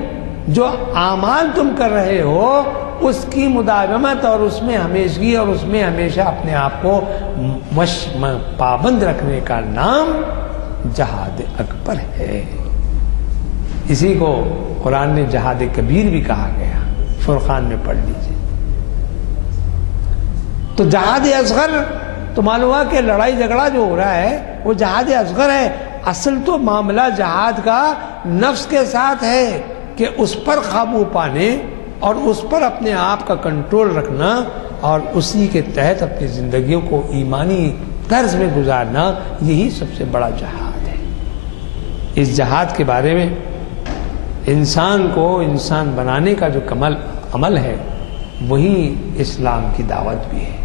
جو اعمال تم کر رہے ہو اس کی مداومت اور اس میں ہمیشگی اور اس میں ہمیشہ اپنے آپ کو پابند رکھنے کا نام جہاد اکبر ہے۔ اسی کو قرآن میں جہاد کبیر بھی کہا گیا، فرقان میں پڑھ لیجیے۔ تو جہاد اصغر تو معلوم ہوا کہ لڑائی جھگڑا جو ہو رہا ہے وہ جہاد اصغر ہے۔ اصل تو معاملہ جہاد کا نفس کے ساتھ ہے کہ اس پر قابو پانے اور اس پر اپنے آپ کا کنٹرول رکھنا اور اسی کے تحت اپنی زندگیوں کو ایمانی طرز میں گزارنا، یہی سب سے بڑا جہاد ہے۔ اس جہاد کے بارے میں انسان کو انسان بنانے کا جو عمل ہے وہی اسلام کی دعوت بھی ہے۔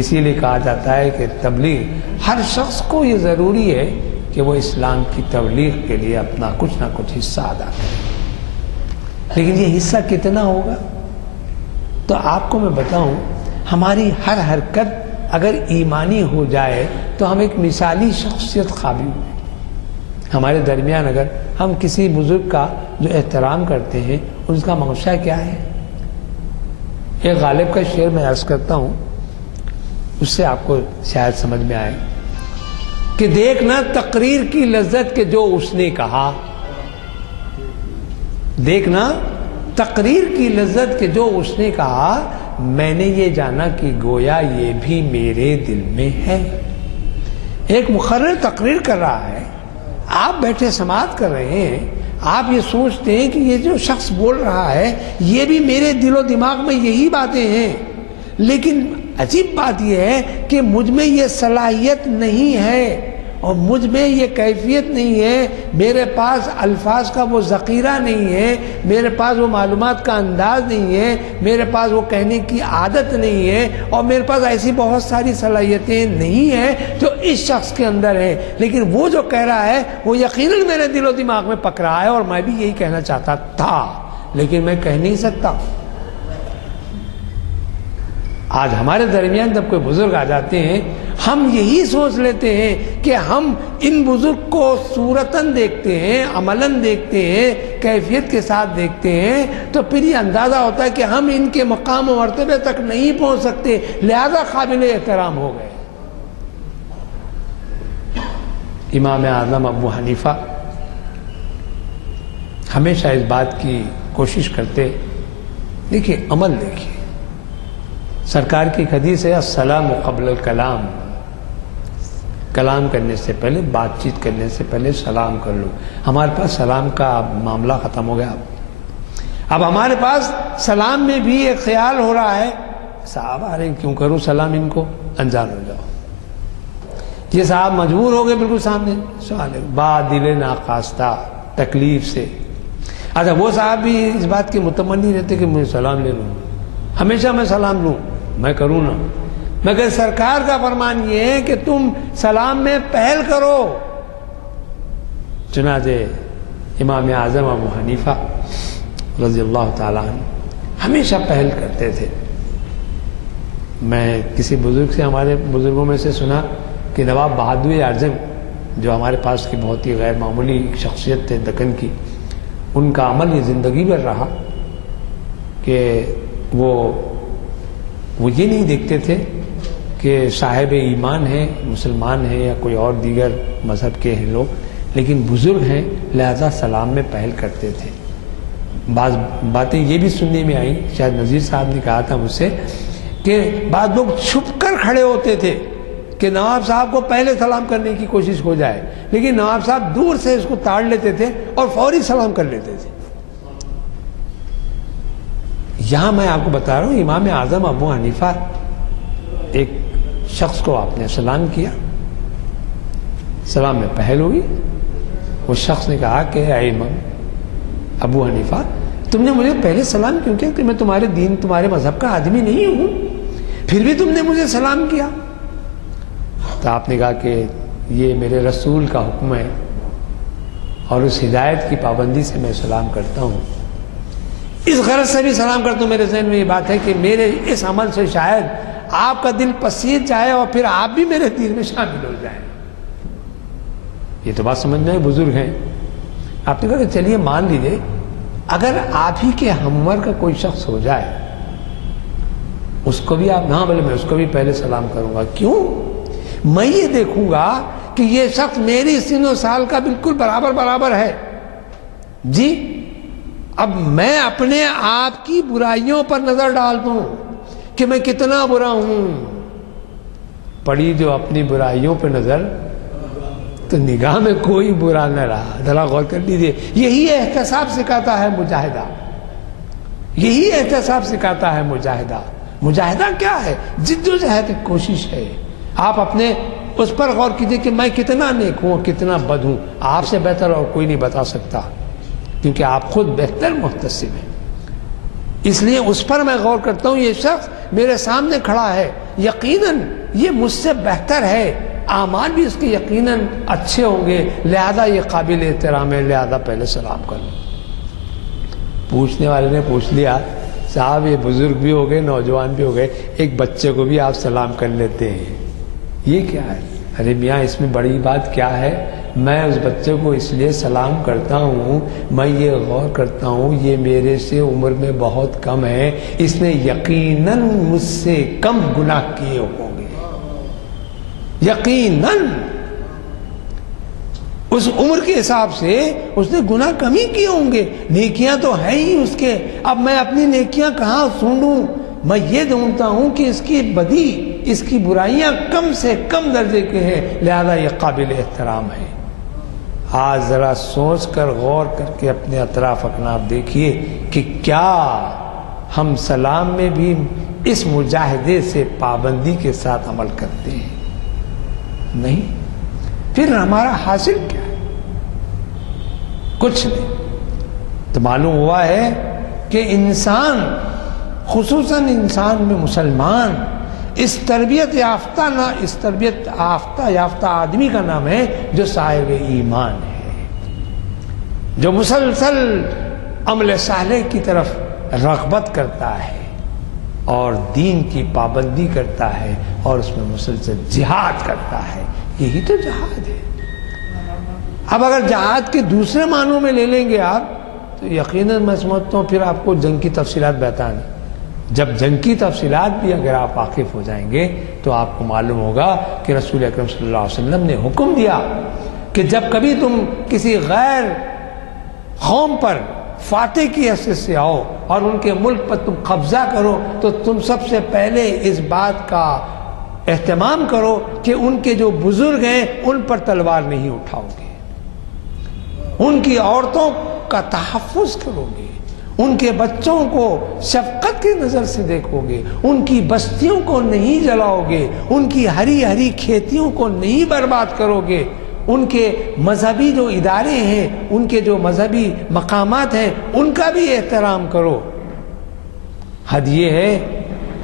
اسی لیے کہا جاتا ہے کہ تبلیغ، ہر شخص کو یہ ضروری ہے کہ وہ اسلام کی تبلیغ کے لیے اپنا کچھ نہ کچھ حصہ ادا کرے۔ لیکن یہ حصہ کتنا ہوگا؟ تو آپ کو میں بتاؤں، ہماری ہر حرکت اگر ایمانی ہو جائے تو ہم ایک مثالی شخصیت قابل ہیں۔ ہمارے درمیان اگر ہم کسی بزرگ کا جو احترام کرتے ہیں اس کا منشا کیا ہے؟ ایک غالب کا شعر میں عرض کرتا ہوں، اس سے آپ کو شاید سمجھ میں آئے کہ دیکھنا تقریر کی لذت کے جو اس نے کہا، دیکھنا تقریر کی لذت کے جو اس نے کہا، میں نے یہ جانا کہ گویا یہ بھی میرے دل میں ہے۔ ایک مقرر تقریر کر رہا ہے، آپ بیٹھے سماعت کر رہے ہیں، آپ یہ سوچتے ہیں کہ یہ جو شخص بول رہا ہے یہ بھی میرے دل و دماغ میں یہی باتیں ہیں، لیکن عجیب بات یہ ہے کہ مجھ میں یہ صلاحیت نہیں ہے اور مجھ میں یہ کیفیت نہیں ہے، میرے پاس الفاظ کا وہ ذخیرہ نہیں ہے، میرے پاس وہ معلومات کا انداز نہیں ہے، میرے پاس وہ کہنے کی عادت نہیں ہے، اور میرے پاس ایسی بہت ساری صلاحیتیں نہیں ہیں جو اس شخص کے اندر ہیں، لیکن وہ جو کہہ رہا ہے وہ یقیناً میرے دل و دماغ میں پک رہا ہے اور میں بھی یہی کہنا چاہتا تھا لیکن میں کہہ نہیں سکتا۔ آج ہمارے درمیان جب کوئی بزرگ آ جاتے ہیں ہم یہی سوچ لیتے ہیں کہ ہم ان بزرگ کو صورتاً دیکھتے ہیں، عملاً دیکھتے ہیں، کیفیت کے ساتھ دیکھتے ہیں، تو پھر یہ اندازہ ہوتا ہے کہ ہم ان کے مقام و مرتبے تک نہیں پہنچ سکتے، لہذا قابل احترام ہو گئے۔ امام اعظم ابو حنیفہ ہمیشہ اس بات کی کوشش کرتے، دیکھیے عمل دیکھیے، سرکار کی ایک حدیث ہے السلام قبل الکلام، کلام کرنے سے پہلے، بات چیت کرنے سے پہلے سلام کر لو۔ ہمارے پاس سلام کا معاملہ ختم ہو گیا، اب ہمارے پاس سلام میں بھی ایک خیال ہو رہا ہے صاحب آ رہے ہیں کیوں کروں سلام ان کو، انجان ہو جاؤ۔ یہ صاحب مجبور ہو گئے بالکل سامنے، سوال ہے با دل ناخواستہ تکلیف سے۔ اچھا وہ صاحب بھی اس بات کے متمنی رہتے کہ مجھے سلام لے لوں، ہمیشہ میں سلام لوں، میں کروں نا، مگر سرکار کا فرمان یہ ہے کہ تم سلام میں پہل کرو۔ چنانچہ امام اعظم ابو حنیفہ رضی اللہ تعالیٰ عنہ ہمیشہ پہل کرتے تھے۔ میں کسی بزرگ سے، ہمارے بزرگوں میں سے سنا کہ نواب بہادر اعظم جو ہمارے پاس کی بہت ہی غیر معمولی شخصیت تھے دکن کی، ان کا عمل یہ زندگی بھر رہا کہ وہ یہ نہیں دیکھتے تھے کہ صاحب ایمان ہے، مسلمان ہے یا کوئی اور دیگر مذہب کے ہیں لوگ، لیکن بزرگ ہیں لہذا سلام میں پہل کرتے تھے۔ بعض باتیں یہ بھی سننے میں آئیں، شاید نذیر صاحب نے کہا تھا مجھ سے، کہ بعض لوگ چھپ کر کھڑے ہوتے تھے کہ نواب صاحب کو پہلے سلام کرنے کی کوشش ہو جائے، لیکن نواب صاحب دور سے اس کو تاڑ لیتے تھے اور فوری سلام کر لیتے تھے۔ یہاں میں آپ کو بتا رہا ہوں، امام اعظم ابو حنیفہ، ایک شخص کو آپ نے سلام کیا، سلام میں پہل ہوئی، اس شخص نے کہا کہ اے امام ابو حنیفہ، تم نے مجھے پہلے سلام کیوں کیا کہ میں تمہارے دین تمہارے مذہب کا آدمی نہیں ہوں، پھر بھی تم نے مجھے سلام کیا؟ تو آپ نے کہا کہ یہ میرے رسول کا حکم ہے اور اس ہدایت کی پابندی سے میں سلام کرتا ہوں، اس غرض سے بھی سلام کرتا ہوں۔ میرے ذہن میں یہ بات ہے کہ میرے اس عمل سے شاید آپ کا دل پسیج جائے اور پھر آپ بھی میرے دین میں شامل ہو جائیں۔ یہ تو بات سمجھنا ہے، بزرگ ہیں۔ آپ نے کہا کہ چلیے مان لیجیے اگر آپ ہی کے ہمعمر کا کوئی شخص ہو جائے، اس کو بھی آپ، ہاں بولے میں اس کو بھی پہلے سلام کروں گا۔ کیوں؟ میں یہ دیکھوں گا کہ یہ شخص میری سن و سال کا بالکل برابر ہے۔ جی اب میں اپنے آپ کی برائیوں پر نظر ڈالتا ہوں کہ میں کتنا برا ہوں، پڑی جو اپنی برائیوں پہ نظر تو نگاہ میں کوئی برا نہ رہا۔ ذرا غور کر لیجیے، یہی احتساب سکھاتا ہے مجاہدہ، یہی احتساب سکھاتا ہے مجاہدہ۔ مجاہدہ کیا ہے؟ جد و جہد، کوشش ہے۔ آپ اپنے اس پر غور کیجیے کہ میں کتنا نیک ہوں اور کتنا بد ہوں، آپ سے بہتر اور کوئی نہیں بتا سکتا، کیونکہ آپ خود بہتر محتسب ہیں۔ اس لیے اس پر میں غور کرتا ہوں، یہ شخص میرے سامنے کھڑا ہے، یقیناً یہ مجھ سے بہتر ہے، اعمال بھی اس کے یقیناً اچھے ہوں گے، لہذا یہ قابل احترام ہے، لہذا پہلے سلام کر لوں۔ پوچھنے والے نے پوچھ لیا، صاحب یہ بزرگ بھی ہو گئے، نوجوان بھی ہو گئے، ایک بچے کو بھی آپ سلام کر لیتے ہیں، یہ کیا ہے؟ ارے میاں اس میں بڑی بات کیا ہے؟ میں اس بچے کو اس لیے سلام کرتا ہوں، میں یہ غور کرتا ہوں یہ میرے سے عمر میں بہت کم ہے، اس نے یقیناً مجھ سے کم گناہ کیے ہوں گے، یقیناً اس عمر کے حساب سے اس نے گناہ کم ہی کیے ہوں گے، نیکیاں تو ہیں ہی اس کے۔ اب میں اپنی نیکیاں کہاں سنوں؟ میں یہ ڈھونڈتا ہوں کہ اس کی بدی، اس کی برائیاں کم سے کم درجے کے ہیں، لہذا یہ قابل احترام ہے۔ آج ذرا سوچ کر غور کر کے اپنے اطراف اکناف دیکھیے کہ کیا ہم سلام میں بھی اس مجاہدے سے پابندی کے ساتھ عمل کرتے ہیں؟ نہیں، پھر ہمارا حاصل کیا ہے؟ کچھ نہیں۔ تو معلوم ہوا ہے کہ انسان، خصوصاً انسان میں مسلمان، اس تربیت یافتہ آدمی کا نام ہے جو صاحب ایمان ہے، جو مسلسل عمل صالح کی طرف رغبت کرتا ہے اور دین کی پابندی کرتا ہے اور اس میں مسلسل جہاد کرتا ہے۔ یہی تو جہاد ہے۔ اب اگر جہاد کے دوسرے معنوں میں لے لیں گے آپ تو یقیناً میں سمجھتا ہوں پھر آپ کو جنگ کی تفصیلات بتائیں۔ جب جنگ کی تفصیلات بھی اگر آپ واقف ہو جائیں گے تو آپ کو معلوم ہوگا کہ رسول اکرم صلی اللہ علیہ وسلم نے حکم دیا کہ جب کبھی تم کسی غیر قوم پر فاتح کی حیثیت سے آؤ اور ان کے ملک پر تم قبضہ کرو تو تم سب سے پہلے اس بات کا اہتمام کرو کہ ان کے جو بزرگ ہیں ان پر تلوار نہیں اٹھاؤ گے، ان کی عورتوں کا تحفظ کرو گے، ان کے بچوں کو شفقت کی نظر سے دیکھو گے، ان کی بستیوں کو نہیں جلاؤ گے، ان کی ہری ہری کھیتیوں کو نہیں برباد کرو گے، ان کے مذہبی جو ادارے ہیں، ان کے جو مذہبی مقامات ہیں ان کا بھی احترام کرو۔ حد یہ ہے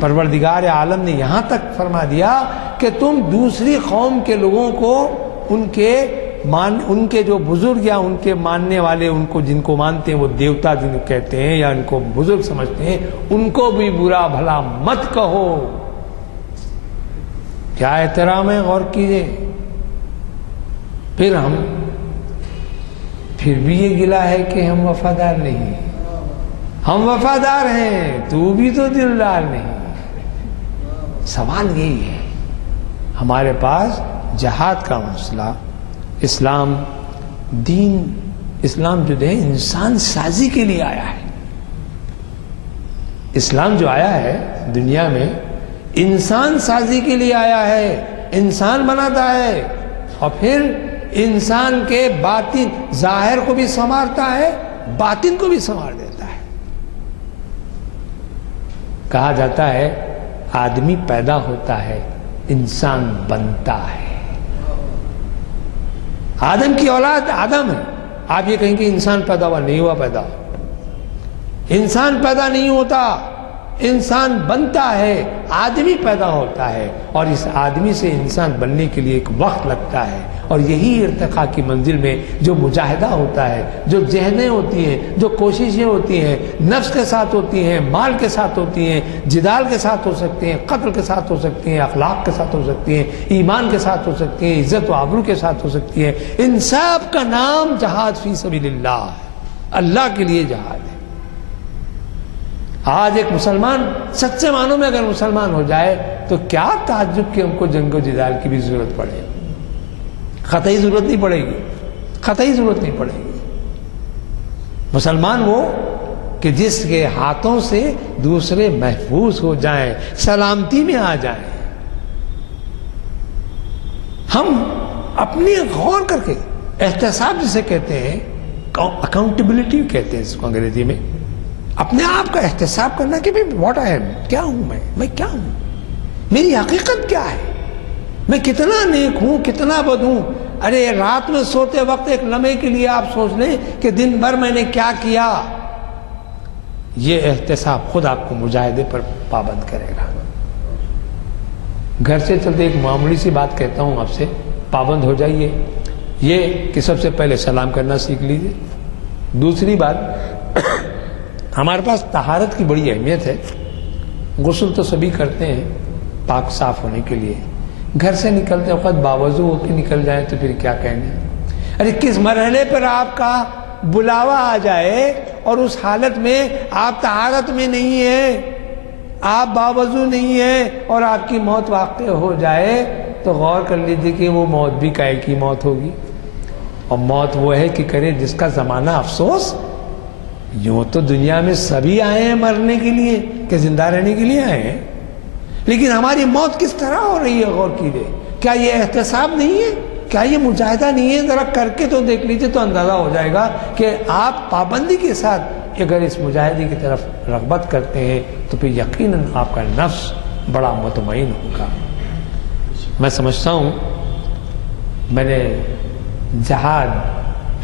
پروردگار عالم نے یہاں تک فرما دیا کہ تم دوسری قوم کے لوگوں کو ان کے جو بزرگ یا ان کے ماننے والے، ان کو جن کو مانتے ہیں وہ دیوتا جن کو کہتے ہیں یا ان کو بزرگ سمجھتے ہیں، ان کو بھی برا بھلا مت کہو۔ کیا احترام ہے، غور کیجئے۔ پھر بھی یہ گلہ ہے کہ ہم وفادار نہیں، ہم وفادار ہیں، تو بھی تو دلدار نہیں۔ سوال یہی ہے، ہمارے پاس جہاد کا مسئلہ، اسلام دین، اسلام جو ہے انسان سازی کے لیے آیا ہے۔ اسلام جو آیا ہے دنیا میں انسان سازی کے لیے آیا ہے، انسان بناتا ہے اور پھر انسان کے باطن ظاہر کو بھی سنوارتا ہے، باطن کو بھی سنوار دیتا ہے۔ کہا جاتا ہے آدمی پیدا ہوتا ہے، انسان بنتا ہے۔ آدم کی اولاد آدم ہے، آپ یہ کہیں کہ انسان پیدا ہوا، نہیں ہوا پیدا۔ انسان پیدا نہیں ہوتا، انسان بنتا ہے، آدمی پیدا ہوتا ہے، اور اس آدمی سے انسان بننے کے لیے ایک وقت لگتا ہے، اور یہی ارتقاء کی منزل میں جو مجاہدہ ہوتا ہے، جو جہدیں ہوتی ہیں، جو کوششیں ہوتی ہیں، نفس کے ساتھ ہوتی ہیں، مال کے ساتھ ہوتی ہیں، جدال کے ساتھ ہو سکتی ہیں، قتل کے ساتھ ہو سکتی ہیں، اخلاق کے ساتھ ہو سکتی ہیں، ایمان کے ساتھ ہو سکتی ہیں، عزت و آبرو کے ساتھ ہو سکتی ہیں، ان سب کا نام جہاد فی سبیل اللہ ہے، اللہ کے لیے جہاد ہے۔ آج ایک مسلمان سچے معنوں میں اگر مسلمان ہو جائے تو کیا تعجب کہ ہم کو جنگ و جدال کی بھی ضرورت پڑے، قطعی ضرورت نہیں پڑے گی، قطعی ضرورت نہیں پڑے گی۔ مسلمان وہ کہ جس کے ہاتھوں سے دوسرے محفوظ ہو جائیں، سلامتی میں آ جائیں۔ ہم اپنی غور کر کے احتساب جسے کہتے ہیں، اکاؤنٹیبلٹی کہتے ہیں اس کو انگریزی میں، اپنے آپ کا احتساب کرنا کہ واٹ آئی ایم، کیا ہوں میں کیا ہوں، میری حقیقت کیا ہے، میں کتنا نیک ہوں، کتنا بد ہوں۔ ارے رات میں سوتے وقت ایک لمحے کے لیے آپ سوچ لیں کہ دن بھر میں نے کیا کیا۔ یہ احتساب خود آپ کو مجاہدے پر پابند کرے گا۔ گھر سے چلتے ایک معمولی سی بات کہتا ہوں آپ سے، پابند ہو جائیے، یہ کہ سب سے پہلے سلام کرنا سیکھ لیجیے۔ دوسری بات، ہمارے پاس طہارت کی بڑی اہمیت ہے، غسل تو سبھی کرتے ہیں پاک صاف ہونے کے لیے، گھر سے نکلتے وقت باوضو ہو کے نکل جائیں تو پھر کیا کہنے۔ ارے کس مرحلے پر آپ کا بلاوا آ جائے اور اس حالت میں آپ طہارت میں نہیں ہیں، آپ باوضو نہیں ہیں اور آپ کی موت واقع ہو جائے تو غور کر لیجیے کہ وہ موت بھی کائے کی موت ہوگی، اور موت وہ ہے کہ کرے جس کا زمانہ افسوس۔ یوں تو دنیا میں سبھی آئے ہیں مرنے کے لیے کہ زندہ رہنے کے لیے آئے ہیں، لیکن ہماری موت کس طرح ہو رہی ہے غور کیجیے۔ کیا یہ احتساب نہیں ہے؟ کیا یہ مجاہدہ نہیں ہے؟ ذرا کر کے تو دیکھ لیجیے تو اندازہ ہو جائے گا کہ آپ پابندی کے ساتھ اگر اس مجاہدے کی طرف رغبت کرتے ہیں تو پھر یقیناً آپ کا نفس بڑا مطمئن ہوگا۔ میں سمجھتا ہوں میں نے جہاد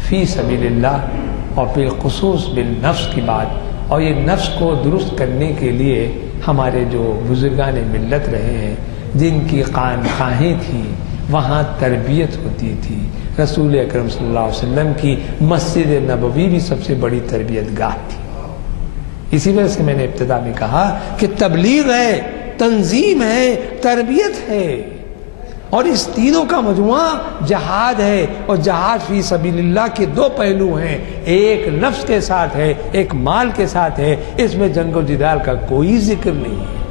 فی سبیل اللہ اور بالخصوص بالنفس کی بات، اور یہ نفس کو درست کرنے کے لیے ہمارے جو بزرگان ملت رہے ہیں، جن کی خانقاہیں تھیں، وہاں تربیت ہوتی تھی۔ رسول اکرم صلی اللہ علیہ وسلم کی مسجد نبوی بھی سب سے بڑی تربیت گاہ تھی۔ اسی وجہ سے میں نے ابتدا میں کہا کہ تبلیغ ہے، تنظیم ہے، تربیت ہے، اور اس تینوں کا مجموعہ جہاد ہے، اور جہاد فی سبیل اللہ کے دو پہلو ہیں، ایک نفس کے ساتھ ہے، ایک مال کے ساتھ ہے۔ اس میں جنگ و جدال کا کوئی ذکر نہیں ہے،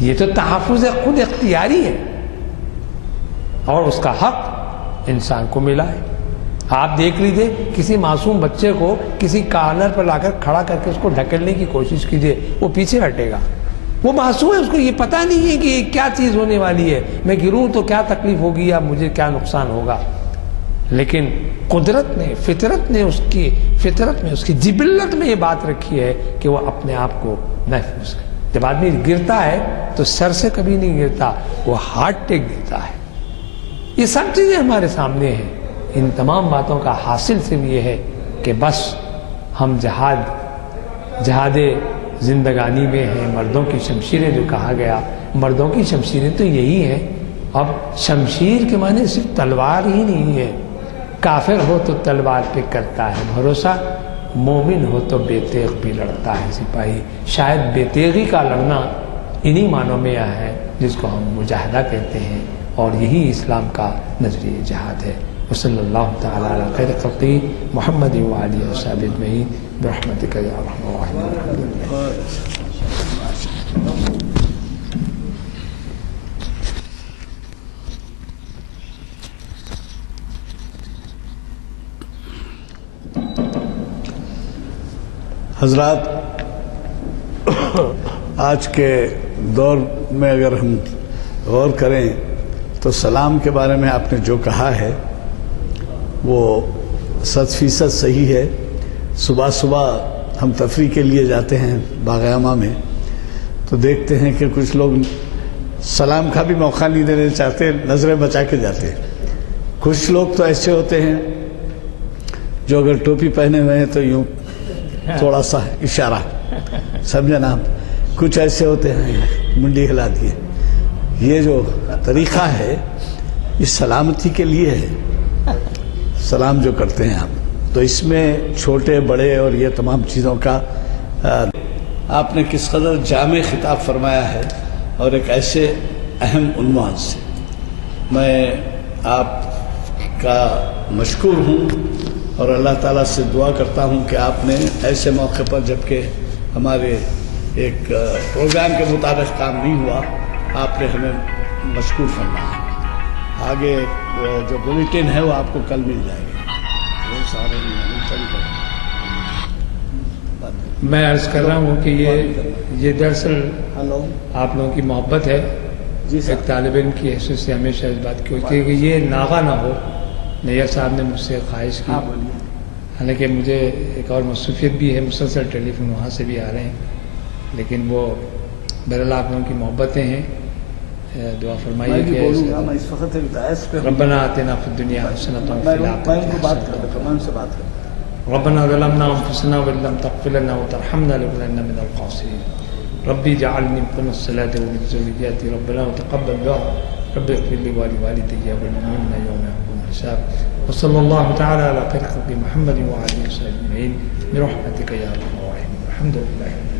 یہ تو تحفظ خود اختیاری ہے، اور اس کا حق انسان کو ملا ہے۔ آپ دیکھ لیجئے کسی معصوم بچے کو کسی کارنر پر لا کر کھڑا کر کے اس کو ڈھکیلنے کی کوشش کیجئے، وہ پیچھے ہٹے گا، وہ معصوم ہے، اس کو یہ پتہ نہیں ہے کہ یہ کیا چیز ہونے والی ہے، میں گروں تو کیا تکلیف ہوگی یا مجھے کیا نقصان ہوگا۔ لیکن قدرت نے، فطرت نے، اس کی فطرت میں، اس کی جبلت میں یہ بات رکھی ہے کہ وہ اپنے آپ کو محفوظ کرے۔ جب آدمی گرتا ہے تو سر سے کبھی نہیں گرتا، وہ ہاتھ ٹیک دیتا ہے۔ یہ سب چیزیں ہمارے سامنے ہیں۔ ان تمام باتوں کا حاصل صرف یہ ہے کہ بس ہم جہاد زندگانی میں ہیں۔ مردوں کی شمشیریں جو کہا گیا، مردوں کی شمشیریں تو یہی ہیں۔ اب شمشیر کے معنی صرف تلوار ہی نہیں ہے، کافر ہو تو تلوار پہ کرتا ہے بھروسہ، مومن ہو تو بے تیغ بھی لڑتا ہے سپاہی۔ شاید بے تیغی کا لڑنا انہی معنوں میں ہے جس کو ہم مجاہدہ کہتے ہیں، اور یہی اسلام کا نظریہ جہاد ہے۔ وصلی اللہ تعالی علی خیر خلقہ محمد وآلہ وصحبہ اجمعین برحمتک یا ارحم الراحمین الحمدللہ. حضرات، آج کے دور میں اگر ہم غور کریں تو سلام کے بارے میں آپ نے جو کہا ہے وہ 100% صحیح ہے. صبح صبح ہم تفریح کے لیے جاتے ہیں باغ اما میں تو دیکھتے ہیں کہ کچھ لوگ سلام کا بھی موقع نہیں دینے چاہتے، نظریں بچا کے جاتے ہیں. کچھ لوگ تو ایسے ہوتے ہیں جو اگر ٹوپی پہنے ہوئے ہیں تو یوں تھوڑا سا اشارہ، سمجھے نا. کچھ ایسے ہوتے ہیں منڈی ہلا دیے. یہ جو طریقہ ہے یہ سلامتی کے لیے ہے، سلام جو کرتے ہیں آپ، تو اس میں چھوٹے بڑے اور یہ تمام چیزوں کا آپ نے کس قدر جامع خطاب فرمایا ہے اور ایک ایسے اہم عنوان سے. میں آپ کا مشکور ہوں اور اللہ تعالیٰ سے دعا کرتا ہوں کہ آپ نے ایسے موقع پر جبکہ ہمارے ایک پروگرام کے مطابق کام نہیں ہوا، آپ نے ہمیں مشکور فرمایا. آگے جو بلیٹن ہے وہ آپ کو کل مل جائے گی. میں عرض کر رہا ہوں کہ یہ دراصل آپ لوگوں کی محبت ہے. ایک طالب علم کی حیثیت سے ہمیشہ اس بات کی ہوتی ہے کہ یہ ناغہ نہ ہو. نیئر صاحب نے مجھ سے خواہش کی، حالانکہ مجھے ایک اور مصروفیت بھی ہے، مسلسل ٹیلی فون وہاں سے بھی آ رہے ہیں، لیکن وہ بہرحال آپ لوگوں کی محبتیں ہیں. دعا فرمائیے کہ ربنا آتنا فی الدنیا حسنۃ وفی الآخرۃ حسنۃ ربنا ظلمنا انفسنا وان لم تغفر لنا وترحمنا لنكونن من الخاسرين. ربي اجعلني مقيم الصلاة ومن ذريتي ربنا وتقبل دعاء. رب اغفر لي ولوالدي وللمؤمنين يوم يقوم الحساب. وصلى الله تعالى على خير خلق محمد وعلى اله وصحبه اجمعين برحمتك يا ارحم الراحمين. الحمد لله.